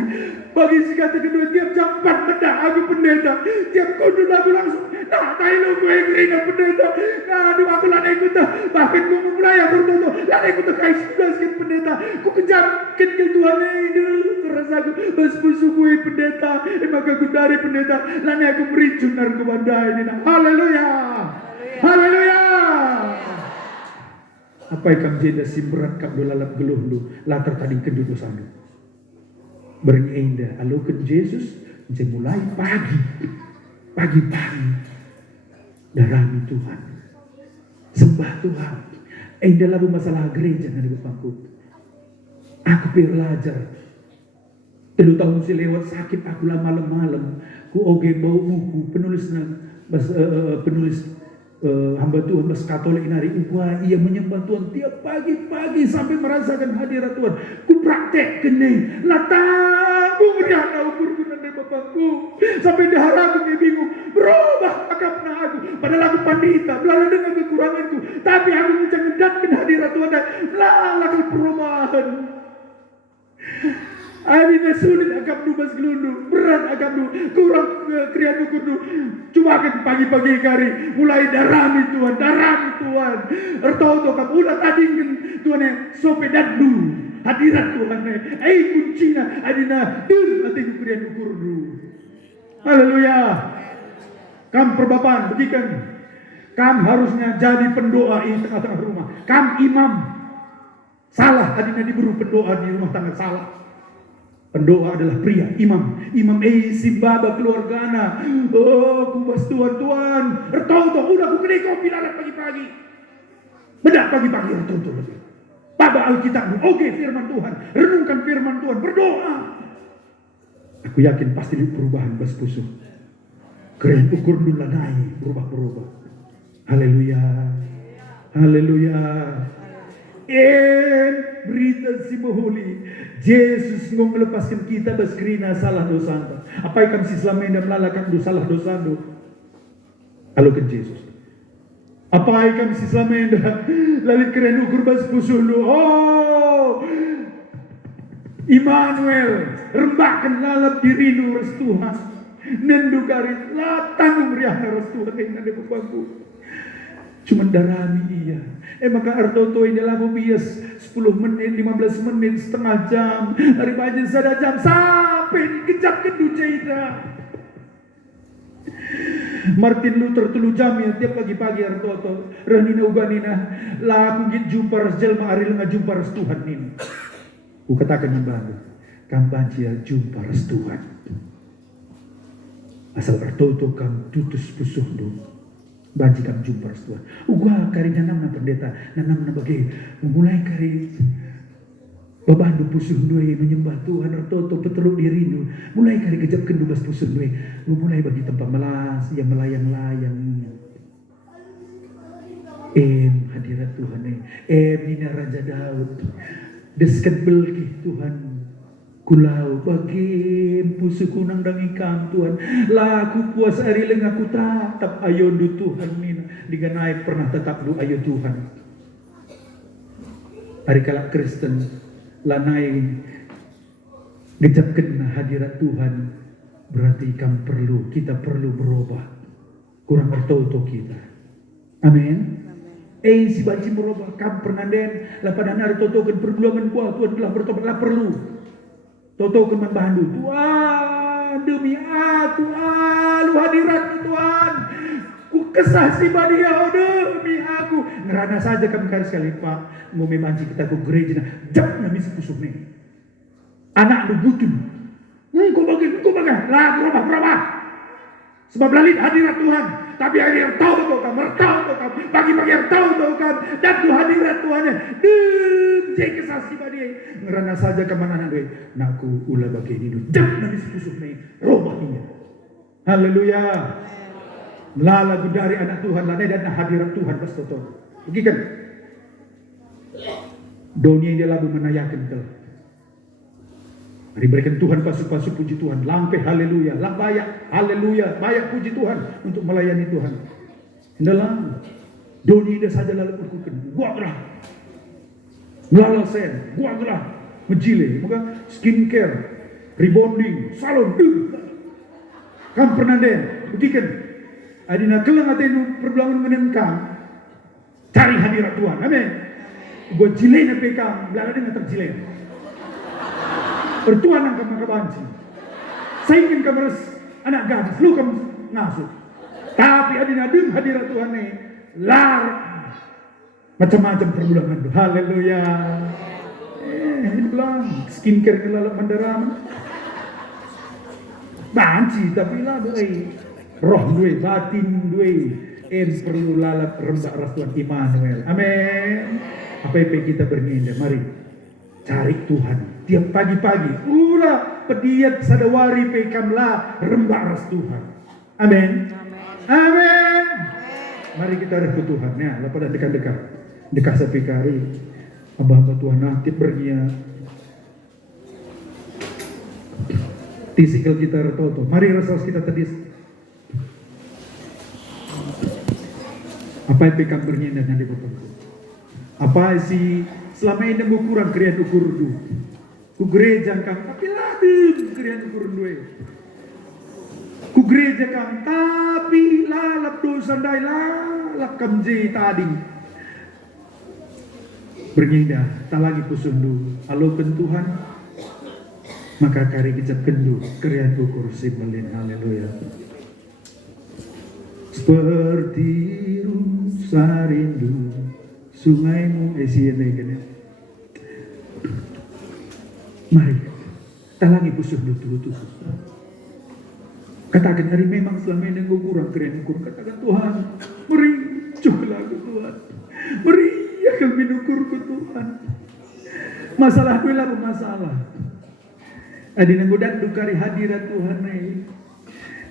Bagi si kata kedua tiap jam 4 medak aku pendeta. Tiap kudus aku langsung. Tahu gue ngeri pendeta. Aduh aku lana ikut dah. Bahkan gue memulai aku bertoto. Lana ikut dah kais 11 kan pendeta. Ku kejar kentil Tuhan ini. Terasa aku bespusu gue pendeta. Maka aku dari pendeta. Lana aku mericun narkoba ini. Haleluya. Haleluya. Apa yang jeda simberat kap dolalap geluh lu. Latar tadi kedua sana. Berindah alukan Yesus mulai pagi darami Tuhan sembah Tuhan dalam masalah gereja dari bapakku aku belajar 3 tahun si lewat sakit aku lah malam ku oge bau buku penulis hamba Tuhan Mas Katolik nari, wah ia menyembah Tuhan tiap pagi-pagi sampai merasakan hadirat Tuhan. Ku praktek kene, latang ku beriana ukur kunande Bapakku. Sampai dahara aku bingung, berubah akapna aku. Padahal aku pandita, belala dengan kekuranganku. Tapi aku bisa ngedatkan hadirat Tuhan dan lalakal perubahan. Adina sulit agak dubas gelundu, berat agak du, kurang krian ukur du. Cuma kan pagi-pagi kari mulai darami Tuhan, erto kap ulah tadi kan Tuhan sope dadu hadirat Tuhan kuncina adina dul ati krian ukur du. Haleluya. Kam perbapan begikan. Kam harusnya jadi pendoa di tengah-tengah rumah. Kam imam. Salah adina diburu pendoa di rumah tangga salah. Pendoa adalah pria, imam simbaba keluarga anak. Oh, kubas Tuhan. Ertonto, udah ku kena kopi lalat pagi-pagi. Bedak pagi-pagi ertonto. Baba Alkitabmu, oke firman Tuhan. Renungkan firman Tuhan, berdoa. Aku yakin pasti perubahan bas pusuh. Keren ukur dulu naik, berubah. Haleluya. Berita si moholi Yesus mau melepaskan kita baskrina salah dosa. Apa yang kami selama ini melalakan salah dosa do? Kalau ke Yesus. Apa yang kami selama ini lalit keren ukur bas pusuh do? Oh, Immanuel rembahkan lalap diri nu restuhan. Nendu karit latang meriahna restuhan yang ada bapakku. Cuma darami iya. Maka artoto ini lamu bias 10 menit, 15 menit, setengah jam. Dari pagi sada jam sampai kejap kedu jaida. Martin Luther tulu jam ya tiap pagi-pagi artoto. Ranina uganina lah aku git jumpa ras jelma ari lenga jumpa ras Tuhan ini. Ku katakan membantu. Kambanci jumpa ras Tuhan. Asal artoto kam tutus pusuh do. Banci kam jumpa ras Tuhan. Ugwa kari nanam na pendeta, nanam na bagi mulai kari babandu pusuh doi menyembah Tuhan artoto peteluk dirindu. Mulai kari kejap kendubas pusuh doi. Mulai bagi tempat melas yang melayang-layang. Hadirat Tuhan nina Raja Daud. Desket belki Tuhan. Kulau bagi pusu kunang dan ikam Tuhan. Laku puas ari leng aku tatap ayo du Tuhan mina. Diganai pernah tetap du ayo Tuhan. Hari kala Kristen lanai gejap kena hadirat Tuhan. Berarti kita perlu berubah. Kurang bertauto kita. Amin. Si banci merubah kam pernanden lapadan hari totokan perbulangan kuah Tuhan telah bertobat lah perlu. Toto keman bahandu Tuhan demi aku lu hadirat Tuhan ku kesah si badia demi aku ngerana saja kami kali sekali Pak mau memanci kita ke gereja jap nami sepusuk nih anak lu butun ku bagi lah berubah sebab lalit hadirat Tuhan tapi hari yang tahu pagi-pagi yang tahu dan Tuhan hadirat Tuhan jai kesasi badai ngerana saja kemana nanti naku ulah bagi ini jam nabi sepusuk nih robahnya haleluya melalagu dari anak Tuhan lanai dan hadirat Tuhan pas toto begitu dunia dia lalu menayakan telah diberikan Tuhan pasu-pasu puji Tuhan lampe haleluya lampayak haleluya bayak puji Tuhan untuk melayani Tuhan dalam dunia dia saja lalu berkuken buatlah melalui sen buatlah menjile maka skincare rebonding salon kan pernah deh buktikan adina kelang atenu perbulangan menengkang cari hadirat Tuhan amin gua jile na pekam belakang dengan terjile bertuan ang kamakabansi. Saya ingin kameras anak gadis, lu kamu ngasuh. Tapi adina dum hadirat Tuhan nih, lar macam-macam perbulangan. Haleluya. Bilang skincare kelalap mandaraman. Banci tapi lah roh duwe batin duwe perlu lalap rembak ras Tuhan Immanuel. Amin. Apa yang kita bernilai? Mari cari Tuhan. Tiap pagi-pagi, ulah pediat sadawari pekamlah rembak ras Tuhan. Amin. Amin. Mari kita harap Tuhan ya, pada dekat-dekat. Dekat sepikari. Abah Tuhan nanti bernia. Tisikal kita retoto. Mari rasa kita tadi. Apa yang pekan bernia dan di bapakku. Apa sih selama ini gue kurang krian ukur du. Ku gereja kang tapi ladem krian ukur du. Ku gereja kang tapi lalap dosa dai lalap kamje tadi. Bernyinda tak lagi pusundu. Alokan Tuhan maka kari kejap kendu krian ukur simbolin haleluya. Seperti rusa rindu sungaimu esiene. Mari talangi pusuh lutu. Katakan hari memang selama ini gue kurang keren ukur. Katakan Tuhan, beri cuklah ke Tuhan, beri ya kami ukur ke Tuhan. Masalah gue lah masalah. Adi nang dan dukari hadirat Tuhan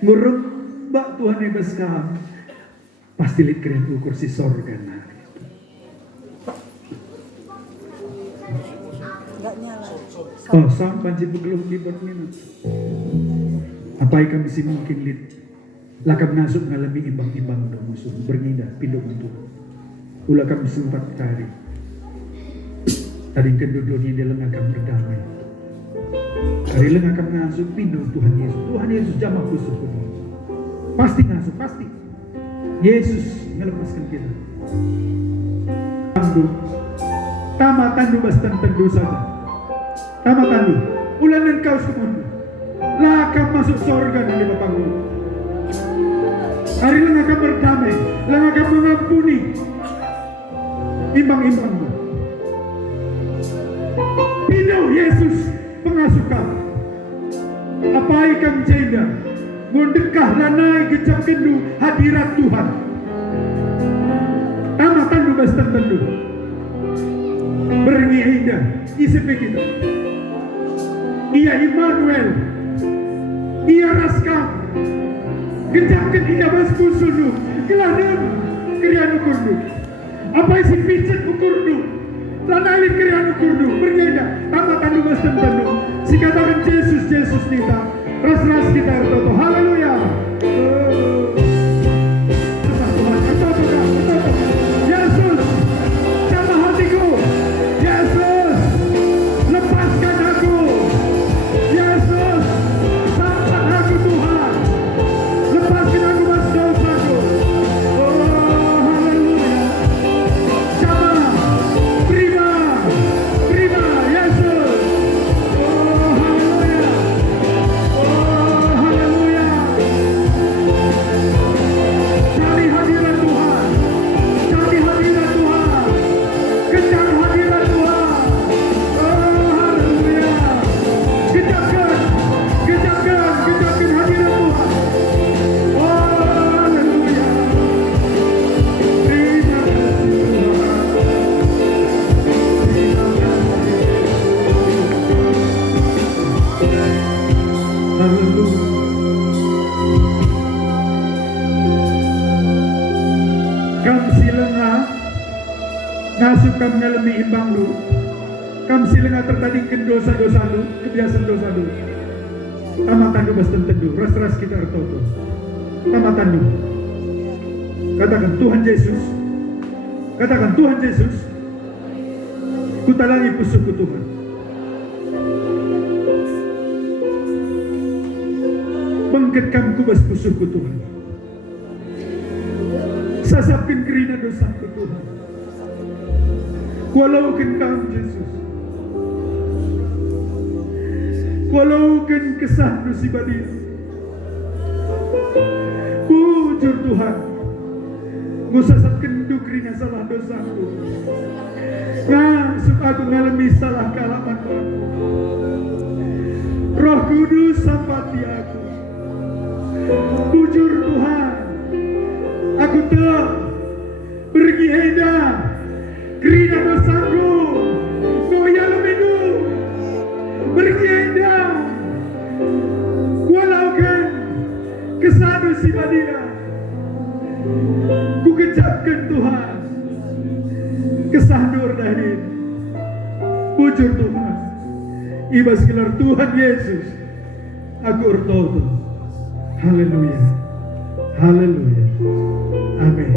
ngurung bak Tuhan beskam. Pasti lit keren ukur si sorga nah. Oh, sampai si begelum di bermina. Apa yang kami sih mungkin lit? Lakam nasuk ngalami imbang-imbang do musuh berngindah pindah bantu. Ulah kami sempat kari. Tadi kedua-duanya dia lengakam berdamai. Hari lengakam nasuk pindah Tuhan Yesus. Tuhan Yesus jamah musuh kita. Pasti ngasuh, pasti. Yesus melepaskan kita. Tandu bastan tendu saja. Tandu. Ulanan kau semuanya. Lakam masuk sorga dari Bapakmu. Hari lengakam berdamai. Lengakam mengampuni. Imbang-imbangmu. Pindah Yesus pengasuh kamu. Apa ikan jenda. Mundekah lanai kecap kendu hadirat Tuhan. Tandu bastan tendu. Berngi indah. ICP kita. Ia Immanuel. Ia Raska. Genjamkan ia basku sunu. Keladem krian ukurdu. Apa isi pincet ukurdu. Lanalin krian ukurdu. Bernyenda. Tandu bastan tendu. Si katakan Yesus nita. Ras-ras kita bertoto. Haleluya. Yesus. Sama hatiku. Yesus. Lepaskan aku. Yesus. Sampai aku Tuhan. Lepaskan aku mas dosaku. Oh haleluya. Sama. Terima. Yesus. Oh haleluya. Cari hadirat Tuhan. Cari hadirat Tuhan. Kejar hadirat Tuhan. Oh haleluya. Kejarkan hadirat Tuhan. Oh haleluya. Terima kasih Tuhan. Haleluya. Kam silenga ngasuh kam ngalami imbang lu. Kam silenga tertadingkan dosa-dosa lu, kebiasaan dosa lu. Tamatan lu bastan tendu, ras-ras kita artoto. Tamatan lu. Katakan Tuhan Yesus. Katakan Tuhan Yesus. Kutalangi pusuhku Tuhan. Bangkitkan kubas pusuhku Tuhan. Sasapkan kerina dosaku Tuhan. Walaukan kamu Yesus. Walaukan kesah dosibadi. Bujur Tuhan. Ngusasapkan kerina salah dosaku. Ngasup aku ngalami salah kalaman aku. Roh Kudus sampati aku. Bujur Tuhan. Aku telah pergi hendak kerina dosaku. Goya lemedu. Pergi hendak. Walaukan kesadu si badia. Ku ucapkan Tuhan kesandur dahin bujur Tuhan iba sekilar Tuhan Yesus aku urtoto. Haleluya, haleluya, amin.